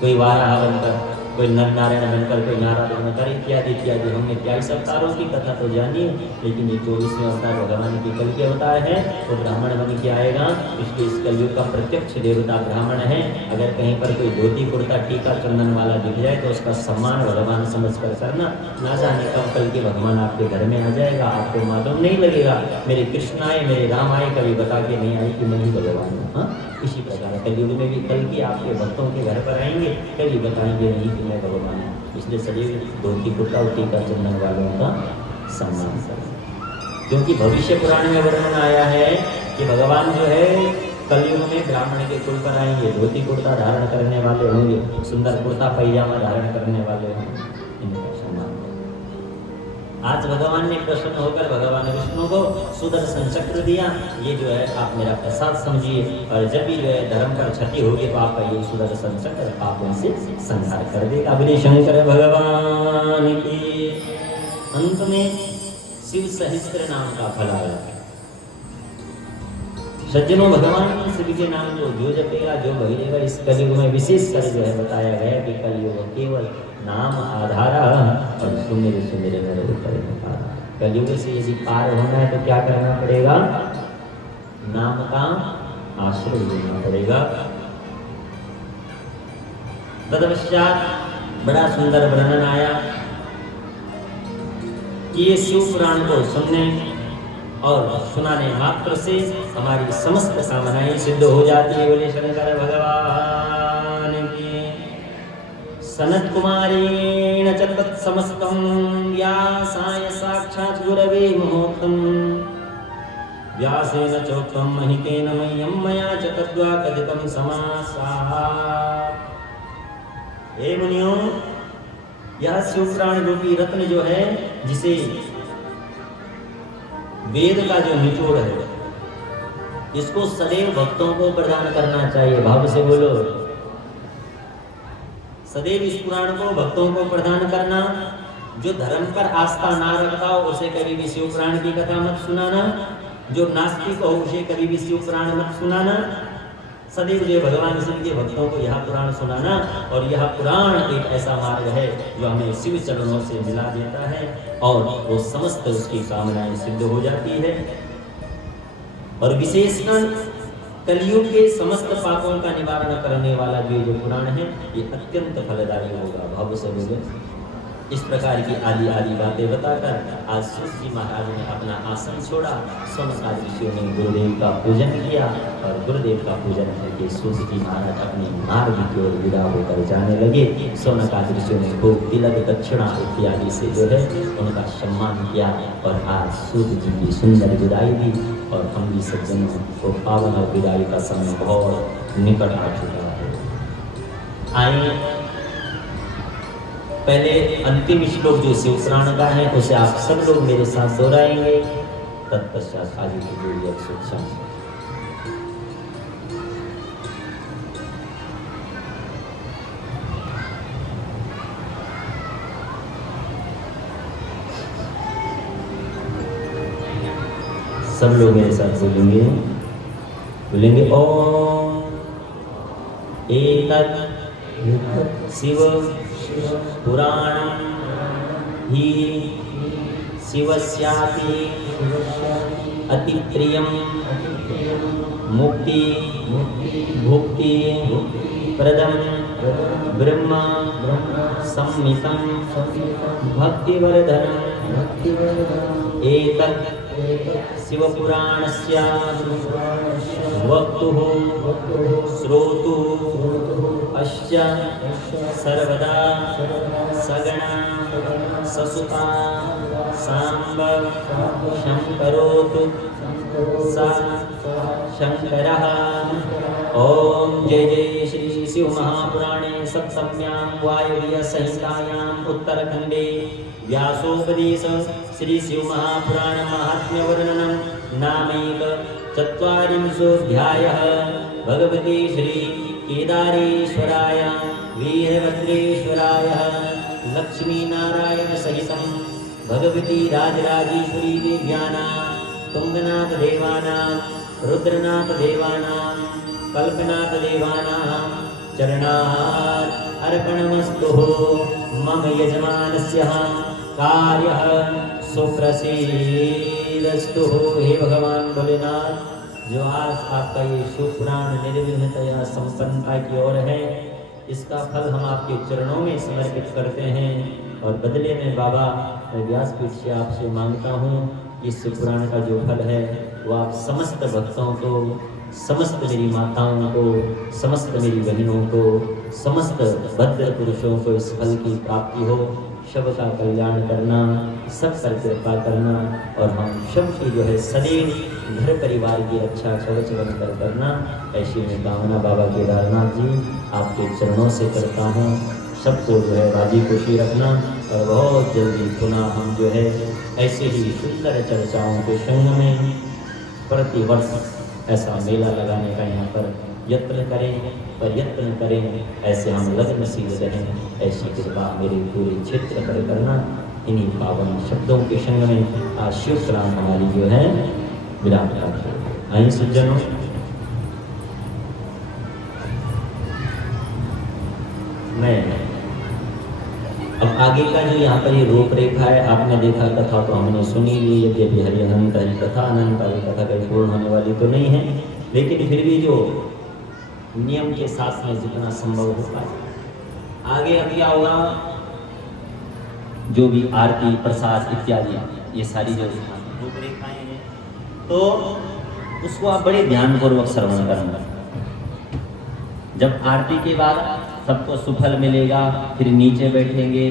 कोई वाराह बनकर, कोई नर नारायण बनकर कोई नारायण बनकर इत्यादि इत्यादि। हमने 23 अवतारों की कथा तो जानी है, लेकिन ये 24वें अवतार भगवान के कल के अवतार है, वो ब्राह्मण बन के आएगा। इसलिए इस कलयुग का प्रत्यक्ष देवता ब्राह्मण है। अगर कहीं पर कोई धोती कुर्ता टीका चंदन वाला दिख जाए तो उसका सम्मान भगवान समझ कर करना। ना जाने कब कल के भगवान आपके घर में आ जाएगा, आपको मालूम नहीं लगेगा। मेरे कृष्ण आए, मेरे राम आए, कभी बता के नहीं आए कि मैं ही भगवान हूँ। हाँ, इसी प्रकार कलयुग में भी कल की आपके भक्तों के घर पर आएंगे, कभी बताएंगे नहीं कि मैं भगवान हूँ। इसलिए सदैव धोती कुर्ता और टीका चंदन वालों का सम्मान करें, क्योंकि भविष्य पुराण में वर्णन आया है कि भगवान जो है कलयुग में ब्राह्मण के कुल पर आएंगे, धोती कुर्ता धारण करने वाले होंगे, सुंदर कुर्ता पैजामा धारण करने वाले होंगे, इनका सम्मान करें। आज भगवान ने प्रसन्न होकर भगवान विष्णु को सुदर्शन चक्र दिया। ये जो है आप मेरा प्रसाद समझिए, और जब भी जो है धर्म पर क्षति होगी तो आपका ये सुदर्शन चक्र पापों से संहार कर देगा। अग्नि शंकर भगवान की। अंत में शिव सहस्त्र नाम का फल आया। सज्जनों, भगवान शिव के नाम को जो जपेगा, जो भजेगा, इस कलयुग में विशेष कर जो है बताया गया कि कलयुग केवल नाम आधारा और सुमिर सुमिर नर उतरे पारा। कलयुग से यदि पार होना है तो क्या करना पड़ेगा? नाम का आश्रय लेना पड़ेगा। तदपश्चात बड़ा सुंदर वर्णन आया कि ये शिव पुराण को सुनने और सुनाने मात्र से हमारी समस्त कामनाएं सिद्ध हो जाती है। बोले शंकर भगवान की। सनत कुमारेण च तत्समस्तं व्यासाय साक्षात् गुरवे मुहूर्तं व्यासेन चोक्तं महितेन मह्यं मया च तद्वा कथितं समासात्। हे मुनियों, यह शिवपुराण रूपी रत्न जो है, जिसे वेद का जो निचोड़ है, इसको सदैव भक्तों को प्रदान करना चाहिए। भाव से बोलो, सदैव इस पुराण को भक्तों को प्रदान करना। जो धर्म पर आस्था ना रखता हो उसे कभी भी शिव पुराण की कथा मत सुनाना। जो नास्तिक हो उसे कभी भी शिव पुराण मत सुनाना। सदैव जो भगवान शिव के भक्तों को यह पुराण सुनाना। और यह पुराण एक ऐसा मार्ग है जो हमें शिव चरणों से मिला देता है और वो समस्त उसकी कामनाएं सिद्ध हो जाती है। और विशेषकर कलयुग के समस्त पापों का निवारण करने वाला जो पुराण है, ये अत्यंत फलदायी होगा। भाव से बोले। इस प्रकार की आदि आदि बातें बताकर आज सूत जी महाराज ने अपना आसन छोड़ा। सोनकाद ऋषियों ने गुरुदेव का पूजन किया और गुरुदेव का पूजन करके सूत जी महाराज अपने मार्ग की ओर विदा होकर जाने लगे। सोनकाद ऋषियों ने खूब तिलक दक्षिणा इत्यादि से जो है उनका सम्मान किया और आज सूत जी की सुंदर विदाई दी। और हम भी सज्जनों को पावन और विदाई का समय बहुत निकट आ चुका है। आइए पहले अंतिम श्लोक जो शिव पुराण का है उसे आप सब लोग मेरे साथ दोहराएंगे। तत्पश्चात आगे की पूरी अक्षुच्छा। सब लोग मेरे साथ बोलेंगे बोलेंगे ओम एतत् शिव पुराणं हि शिवस्यापि अतिप्रियं मुक्ति भुक्ति प्रदं ब्रह्म संहितं भक्तिवर्धनं एतत् शिवपुराणस्य वक्तुः श्रोतुः अस्य सर्वदा सगणा ससुता सांब शंकरोतु सा शंकरः। ओम जय जय श्री शिव महापुराणे सप्तम्यां वायव्य संहितायाम् उत्तरखंडे व्यासोपदेश श्री शिव महापुराण महात्म्य वर्णनम नामैक चत्वारिंशोऽध्यायः। भगवते श्री केदारेश्वराय वीरभद्रेश्वराय लक्ष्मी नारायण सहितं भगवती राजराजेश्वरी देव्यानां तुंगनाथ देवानां रुद्रनाथ देवानां कल्पनाथ देवानां चरणात् अर्पणमस्तु मम यजमानस्य कार्यः सुप्रसीदस्तु। हे भगवान भोलेनाथ, जो आज आपका ये शुभ पुराण निर्विघ्नतया संपन्नता की ओर है, इसका फल हम आपके चरणों में समर्पित करते हैं। और बदले में बाबा, मैं व्यासपीठ से आपसे मांगता हूँ, इस पुराण का जो फल है वो आप समस्त भक्तों को, समस्त मेरी माताओं को, समस्त मेरी बहनों को, समस्त भद्र पुरुषों को इस फल की प्राप्ति हो। सब का कल्याण करना, सब पर कृपा करना, और हम सब की जो है सदैव घर परिवार की रक्षा कवच बनकर करना, ऐसी मैं कामना बाबा केदारनाथ जी आपके चरणों से करता हूँ। सबको जो है राजी खुशी रखना, और बहुत जल्दी पुनः हम जो है ऐसे ही सुंदर चर्चाओं के संग में प्रतिवर्ष ऐसा मेला लगाने का यहाँ पर यत्न करें, प्रयत्न करें, ऐसे हम लग्नशील रहें। ऐसी कृपा मेरे पूरे क्षेत्र पर करना। इन्हीं पावन शब्दों के संग में आज शिव पुराण हमारी जो है विराम करते हैं। आइए सज्जनों, मैं अब आगे का जो यहाँ पर ये रूपरेखा है, आपने देखा कथा तो हमने सुनी ली, यद्यपि हरि अनंत हरि कथा अनंत, हरि कथा कहीं पूर्ण होने वाली तो नहीं है, लेकिन फिर भी जो नियम के साथ में जितना संभव हो पाए। आगे अब क्या होगा, जो भी आरती प्रसाद इत्यादि ये सारी जो रूपरेखाएं हैं, तो उसको आप बड़े ध्यानपूर्वक श्रवण करना। जब आरती के बाद सबको सुफल मिलेगा, फिर नीचे बैठेंगे,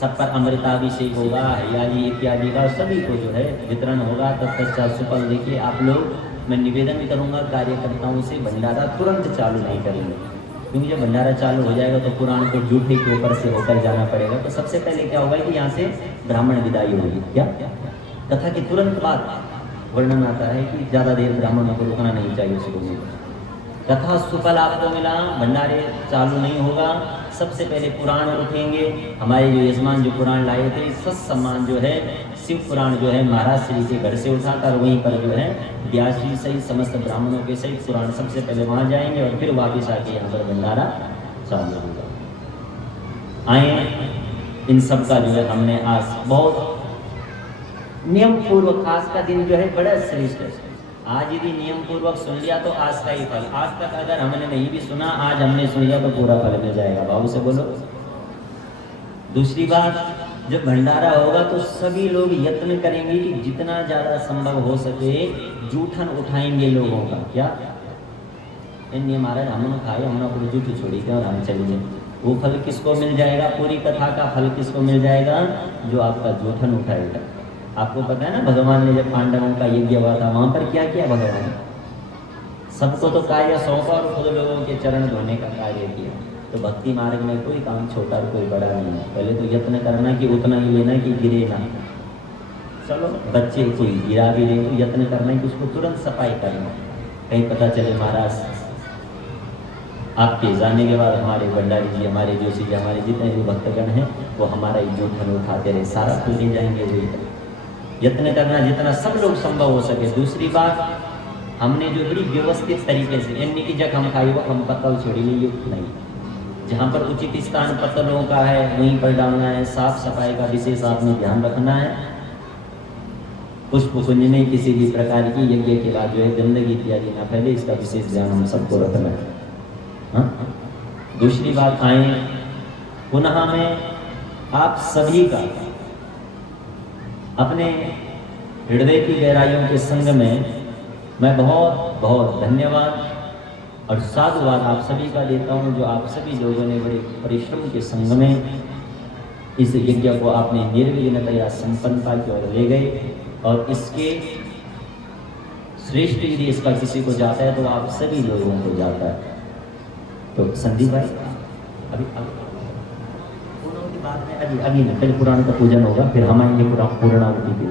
सब पर अमृताभिषेक होगा, हरियाली इत्यादि का सभी को जो है वितरण होगा। तत्पश्चात सुफल देखिए आप लोग, मैं निवेदन भी करूंगा कार्यकर्ताओं से, भंडारा तुरंत चालू नहीं करेंगे, क्योंकि जब भंडारा चालू हो जाएगा तो पुराण को जूठे के ऊपर से होकर जाना पड़ेगा। तो सबसे पहले क्या होगा कि यहाँ से ब्राह्मण विदाई होगी। क्या कथा के तुरंत बाद वर्णन आता है कि ज़्यादा देर ब्राह्मणों को रुकना नहीं चाहिए शुरू में। कथा सुफल आपको मिला, भंडारे चालू नहीं होगा, सबसे पहले पुराण उठेंगे। हमारे जो यजमान जो पुराण लाए थे, सत्सम्मान जो है शिव पुराण जो है महाराज श्री के घर से उठाकर वहीं पर जो है व्यास जी सहित समस्त ब्राह्मणों के सहित पुराण सबसे पहले वहाँ जाएंगे, और फिर वापस आके यहाँ पर भंडारा चालू होगा। आए, इन सब का जो है हमने आज बहुत नियम पूर्वक, आज का दिन जो है बड़ा श्रेष्ठ है। आज यदि नियम पूर्वक सुन लिया तो आज का ही फल, आज तक अगर हमने नहीं भी सुना, आज हमने सुन लिया तो पूरा फल मिल जाएगा। बाबू से बोलो। दूसरी बात, जब भंडारा होगा तो सभी लोग यत्न करेंगे कि जितना ज़्यादा संभव हो सके जूठन उठाएंगे लोगों का। क्या महाराज हमने खाए, हमने पूरी जूठ छोड़ी थे और हम चले जाए, वो फल किसको मिल जाएगा? पूरी कथा का फल किसको मिल जाएगा? जो आपका जूठन उठाएगा। आपको पता है ना, भगवान ने जब पांडवों का यज्ञ हुआ था, वहां पर क्या किया भगवान? सबको तो कार्य सौंपा और खुद लोगों के चरण धोने का कार्य किया। तो भक्ति मार्ग में कोई काम छोटा और कोई बड़ा नहीं है। पहले तो यत्न करना कि उतना ही लेना कि गिरे ना। चलो बच्चे कोई गिरा भी ले तो यत्न करना कि उसको तुरंत सफाई करना। कहीं पता चले महाराज आपके जाने के बाद हमारे भंडारी जी, हमारे जोशी जी, हमारे जितने भी भक्तगण हैं वो हमारा ही जूठन उठाते रहे, सारा तो ले जाएंगे। वही यत्न करना जितना सब लोग संभव हो सके। दूसरी बात, हमने जो बड़ी व्यवस्थित तरीके से, यानी कि जब हम खाई वो हम पत्तल छोड़ी लिए नहीं, जहाँ पर उचित स्थान पत्तलों का है वहीं पर डालना है। साफ सफाई का विशेष आपने ध्यान रखना है। पुष्प कुंज में किसी भी प्रकार की यज्ञ के बाद जो है गंदगी इत्यादि ना फैले, इसका विशेष ध्यान हम सबको रखना है। हाँ? दूसरी बात, आए पुनः मैं आप सभी का अपने हृदय की गहराइयों के संग में मैं बहुत बहुत धन्यवाद और साधुवाद आप सभी का देता हूँ, जो आप सभी लोगों ने बड़े परिश्रम के संग में इस यज्ञ को आपने निर्विघ्नतया संपन्नता की ओर ले गए। और इसके श्रेष्ठ यदि इसका किसी को जाता है तो आप सभी लोगों को जाता है। तो संदीप भाई अभी बाद में अभी नहीं, पहले पुराण का पूजन होगा, फिर हम आएंगे पूर्णाहुति पे।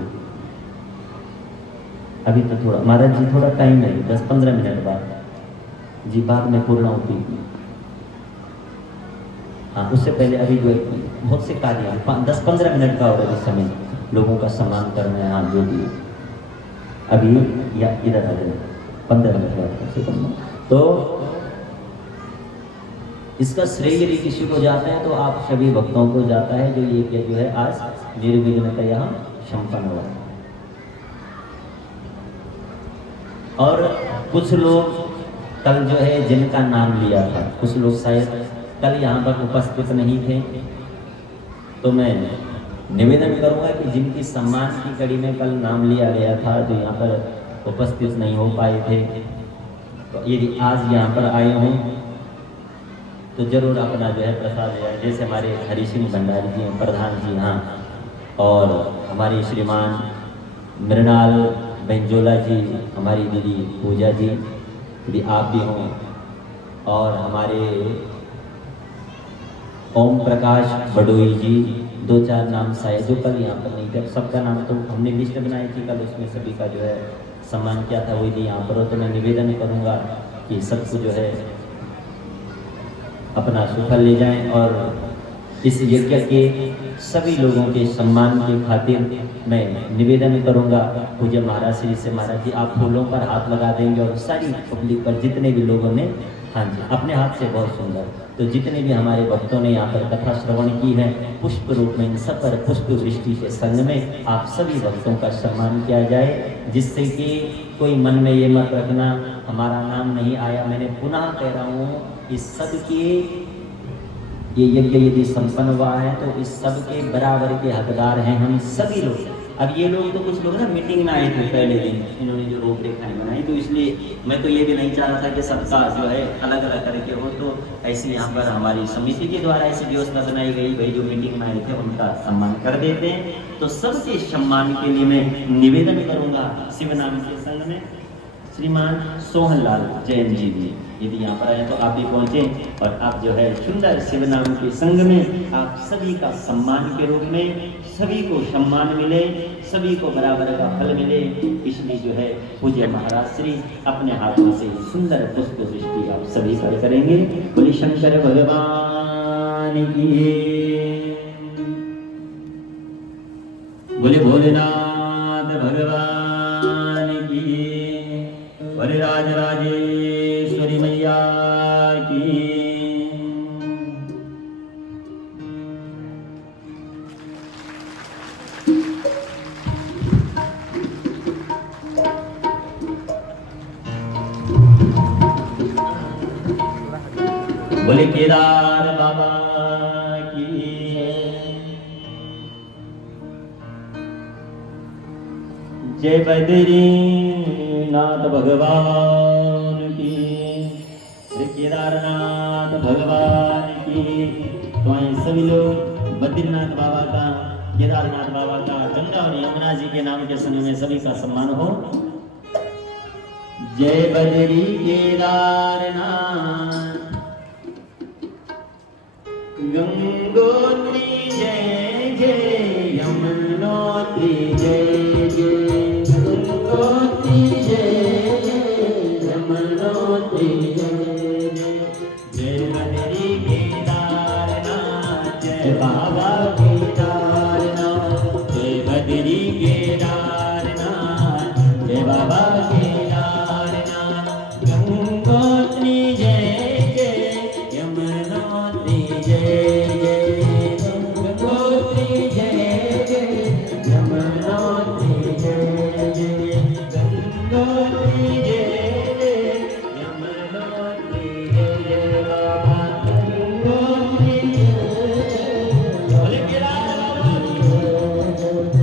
अभी तो थोड़ा महाराज जी थोड़ा टाइम है, 10-15 मिनट बाद जी, बाद में पूर्णाहुति। हाँ, उससे पहले अभी जो बहुत से कार्य 10-15 मिनट का होगा इस समय, लोगों का सम्मान करना है। हाँ, जो भी अभी या इधर आ जाए 15 मिनट बाद। तो इसका श्रेय यदि किसी को जाता है तो आप सभी भक्तों को जाता है, जो ये यज्ञ जो है आज निर्विघ्नतया संपन्न हुआ। और कुछ लोग कल जो है जिनका नाम लिया था, कुछ लोग शायद कल यहाँ पर उपस्थित नहीं थे, तो मैं निवेदन करूँगा कि जिनकी सम्मान की कड़ी में कल नाम लिया गया था, जो यहाँ पर उपस्थित नहीं हो पाए थे, तो यदि आज यहाँ पर आए हों तो जरूर अपना जो है प्रसाद लिया। जैसे हमारे हरि सिंह भंडारी जी हैं, प्रधान जी, हाँ, और हमारी श्रीमान मृणाल बेंजोला जी, हमारी दीदी पूजा जी, यदि आप भी हों, और हमारे ओम प्रकाश बडोई जी, 2-4 नाम शायद जो कल यहाँ पर नहीं थे, सबका नाम तो हमने लिस्ट बनाई थी कल, उसमें सभी का जो है सम्मान किया था, वो यदि यहाँ पर हो तो मैं निवेदन करूँगा कि सबको जो है अपना सुफल ले जाएं। और इस यज्ञ के सभी लोगों के सम्मान के खातिर मैं निवेदन करूंगा, पूज्य महाराज श्री से, महाराज जी आप फूलों पर हाथ लगा देंगे और सारी पब्लिक पर जितने भी लोगों ने, हाँ जी, अपने हाथ से, बहुत सुंदर, तो जितने भी हमारे भक्तों ने यहाँ पर कथा श्रवण की है, पुष्प रूप में इन सब पर पुष्प वृष्टि के संग में आप सभी भक्तों का सम्मान किया जाए, जिससे कि कोई मन में ये मत रखना हमारा नाम नहीं आया। मैंने पुनः कह रहा हूँ, इस सब के ये यज्ञ यदि संपन्न हुआ है तो इस सब के बराबर के हकदार हैं हम सभी लोग। अब ये लोग तो कुछ लोग ना मीटिंग में आए थे पहले दिन, इन्होंने जो रूपरेखाएं बनाई, तो इसलिए मैं तो ये भी नहीं चाह रहा था कि सबका जो है अलग अलग करके हो, तो ऐसे यहाँ पर हमारी समिति के द्वारा ऐसी व्यवस्था बनाई गई, भाई जो मीटिंग में आए थे उनका सम्मान कर देते हैं। तो सबके सम्मान के लिए मैं निवेदन करूँगा शिव नाम के संग में श्रीमान सोहनलाल जैन जी भी यदि यहाँ पर आए तो आप भी पहुँचे, और आप जो है सुंदर शिव नाम के संग में आप सभी का सम्मान के रूप में सभी को सम्मान मिले, सभी को बराबर का फल मिले, इसलिए जो है पूज्य महाराज श्री अपने हाथों से सुंदर पुष्प सृष्टि आप सभी कर करेंगे। बोले शंकर भगवान की, बोले भोलेनाथ भगवान की, बोले राजराजेश्वरी मैया की। बोले केदार बाबा की, जय बद्रीनाथ भगवान की, केदारनाथ भगवान की। तो आए सभी लोग बद्रीनाथ बाबा का, केदारनाथ बाबा का, गंगा और यमुना जी के नाम के समय में सभी का सम्मान हो। जय बद्री केदारनाथ गंगोत्री जय जय, यमुनोत्री जय जय, गंगोत्री जय जय, यमुनोत्री जय जय, जय बद्री केदारनाथ, जय बाबा केदारनाथ, जय बद्री केदारनाथ, जय बाबा केदारनाथ, गंगोत्री जय जय, यमुनोत्री जय जय, गंगोत्री जय जय, यमुनोत्री जय जय, गंगोत्री जय जय, यमुनोत्री जय जय, बाबा गंगोत्री जय जय, बोले केदारनाथ जय जय।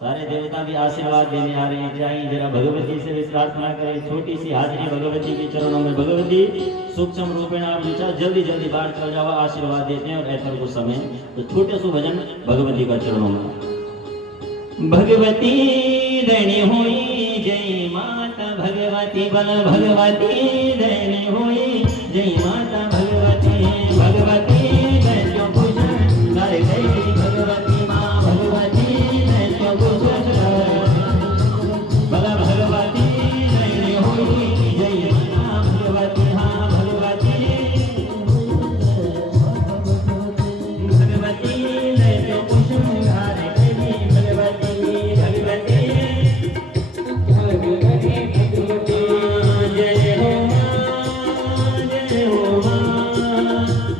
सारे देवता भी आशीर्वाद देने आ रहे हैं। चाहिए जरा भगवती से भी प्रार्थना करें, छोटी सी हाजिरी भगवती के चरणों में। भगवती सूक्ष्म रूपेण आप विचार जल्दी जल्दी बाहर चल जाओ, आशीर्वाद देते हैं। और ऐसा कुछ समय तो छोटे सु भजन भगवती का चरणों में। भगवती दैनी हुई जय माता भगवती बल, भगवती दैनी हुई जय माता भगवती, भगवती दैन्यो भूषण कर गई भगवती माँ, भगवती दैन्यो भूषण बल, भगवती दैनी हुई जय माँ भगवती, हाँ भगवती भगवती दैन्यो भूषण कर गई भगवती, भगवती जय हो माँ, जय हो माँ,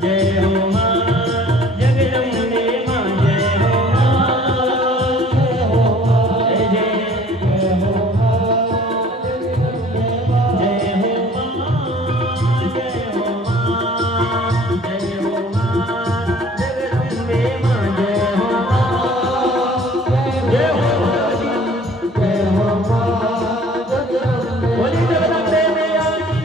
जय हो माँ जगदम्बे माँ, जय हो माँ, जय जय हो माँ, जय हो माँ, जय हो माँ, जय हो माँ जगदम्बे माँ, जय हो माँ, जय हो बोली जगदम्बे मैया की।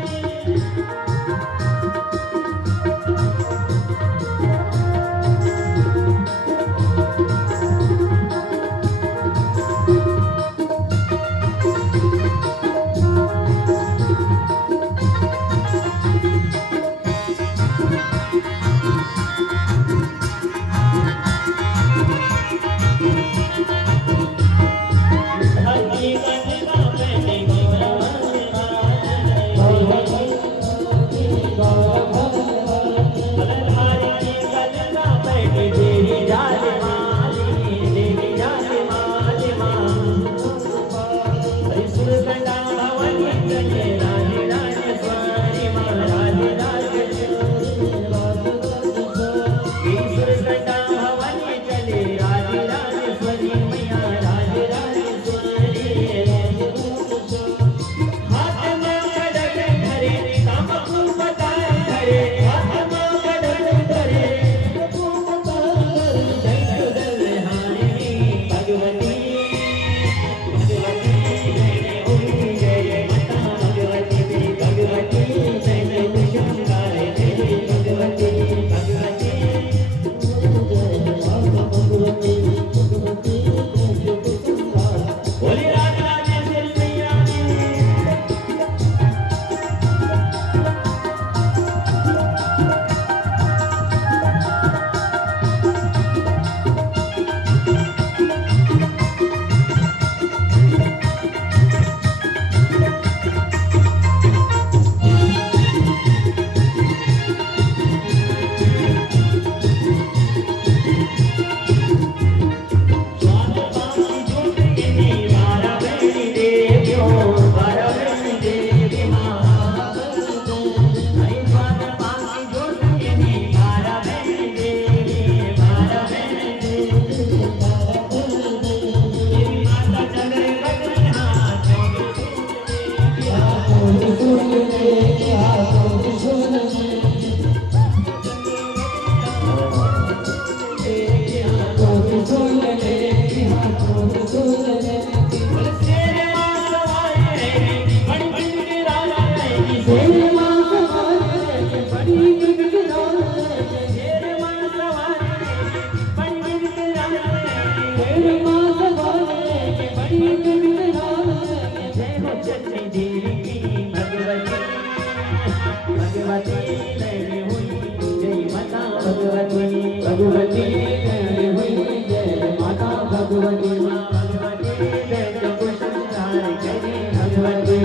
भगवती जय हुई जय माता भगवती भगवती दैत्य कुशलधार करे भगवती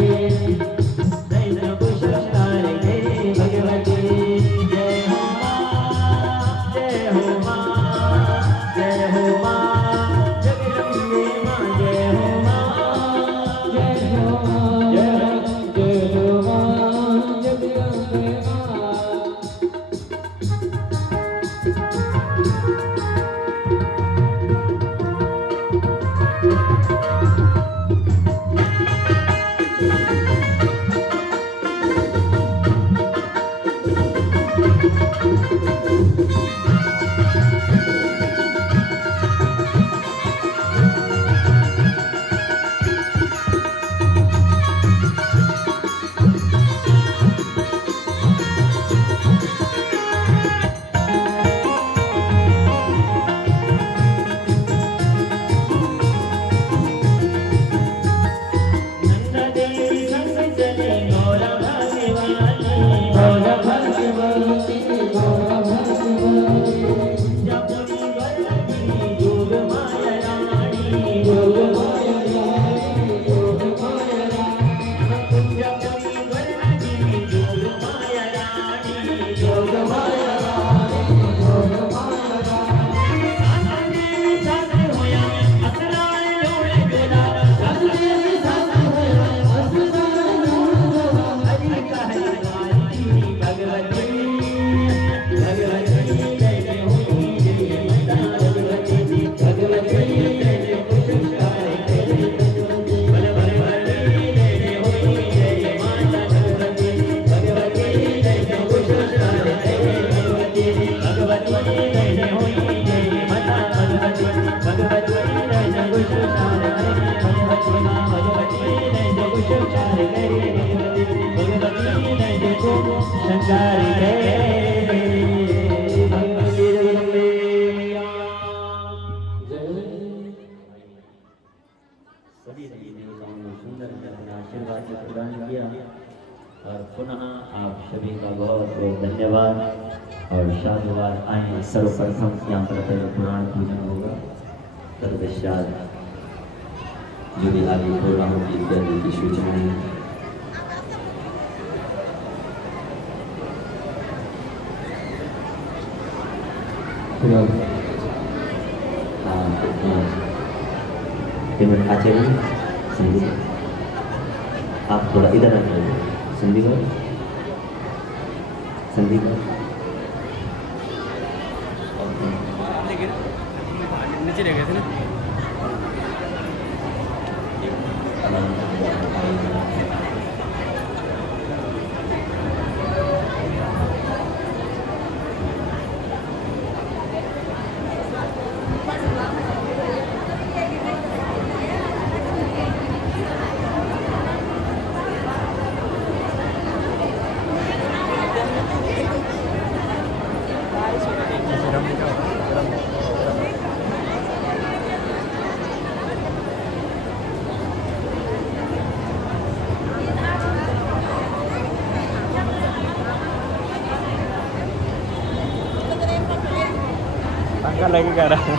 दैत्य कुशलधार करे भगवती जय हो मां जय हो मां जय हो मां जगदम्बे मां जय हो मां जय हो मां जय हो मां जगदम्बे मां नंददेवी संग चले गौर भगवानी गौर भगवती गौर भगवती जपुरी वरदी जोग माया रानी योग माया रानी योग माया रानी जपुरी वरदी जोग माया रानी योग माया रानी योग माया रानी सासरे सासरे होया असराय लोळे गोला सतदेवी सतहोया असुराय लोळगोला हरि कहै वाली भगवती भगवती जय होई जय माता भगवती भगवती जय कुशलधार करे भगवती बल बल बली जय होई जय माता भगवती भगवती जय कुशलधार करे भगवती भगवती जय होई जय माता भगवती भगवती जय कुशलधार करे भगवती भगवती जय कुशलधार करे भगवती भगवती जय को शंकर करे भगवती जगदम्बे मैया सभी देवी देवताओं ने सुंदर अपना आशीर्वाद प्रदान किया और पुनः आप सभी का बहुत बहुत धन्यवाद और साधुवाद आए। सर्वप्रथम यहाँ पर पहले पुराण पूजन होगा, तत्पश्चात जो भी आगे प्रोग्राम की इत्यादि की सूचनाएं पेमेंट आचार्य संदीप आप थोड़ा इधर आ जाइए। संदीप संदीप नीचे रह गए थे ना। पंखा लगे कर रहा है।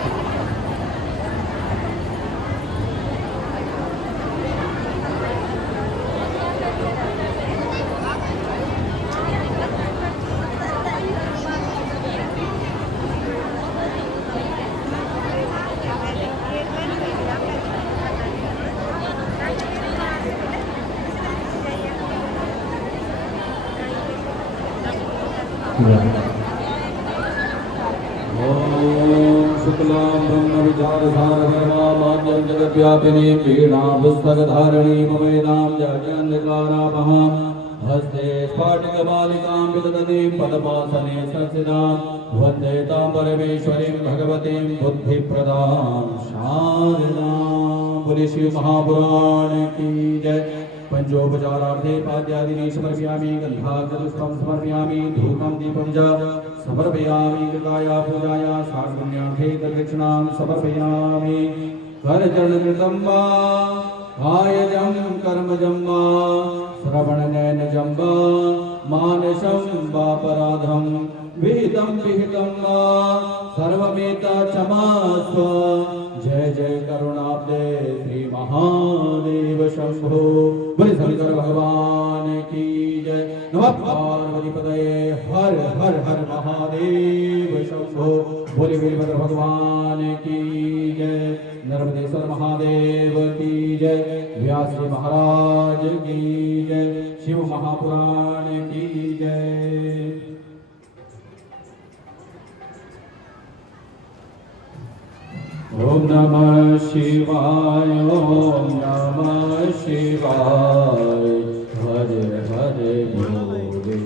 शुक्लां ब्रह्म विचारसारधर्माद्यं जगद्व्यापिनीं वीणापुस्तकधारिणीं ममेदां जगन्निकारापहां हस्ते स्फाटिकमालिकां विदधतीं पद्मासने संस्थितां वन्दे तां परमेश्वरीं भगवतीं बुद्धिप्रदां शारदां। बोले शिव महापुराण की जय। पंचोपचारार्थे पाद्यादीनि समर्पयामि, गन्धाक्षपुष्पं समर्पयामि, धूपं दीपं च समर्पयामि, कृताया पूजाया शास्त्रण्यार्थे दक्षिणां समर्पयामि। करचरणकृतं वा कायजं कर्मजं वा श्रवणनयनजं वा मानसं वापराधं विहितं विहितं वा सर्वमेतच्छमास्व। जय जय करुणाब्दे श्री महादेव शंभो। बोले शंकर भगवान की जय। नमः पार्वती पतये हर हर हर महादेव शंभो। बोले वीरभद्र भगवान की जय। नर्मदेश्वर महादेव की जय। व्यास जी महाराज की जय। शिव महापुराण की जय। ओम नमः शिवाय ओम नमः शिवाय हरे हरे भोले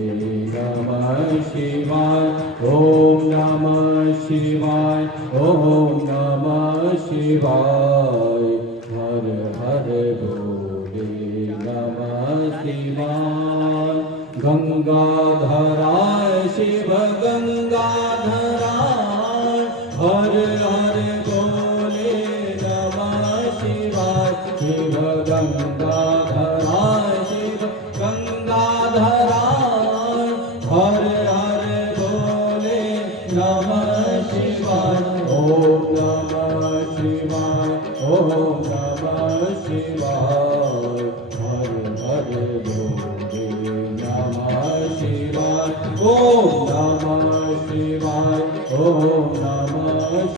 नमः शिवाय ओम नमः शिवाय ओम नमः शिवाय हरे हरे भोले नमः शिवाय। गंगाधराय शिव गंगाधराय हरे हरे भोले नमः शिवाय। शिव गंगाधराय शिव गंगाधराय हरे हरे भोले नमः शिवाय। ओम नमः शिवाय ओम नमः शिवाय हरे हरे भोले नमः शिवाय। ओम नमः शिवाय ओम नमः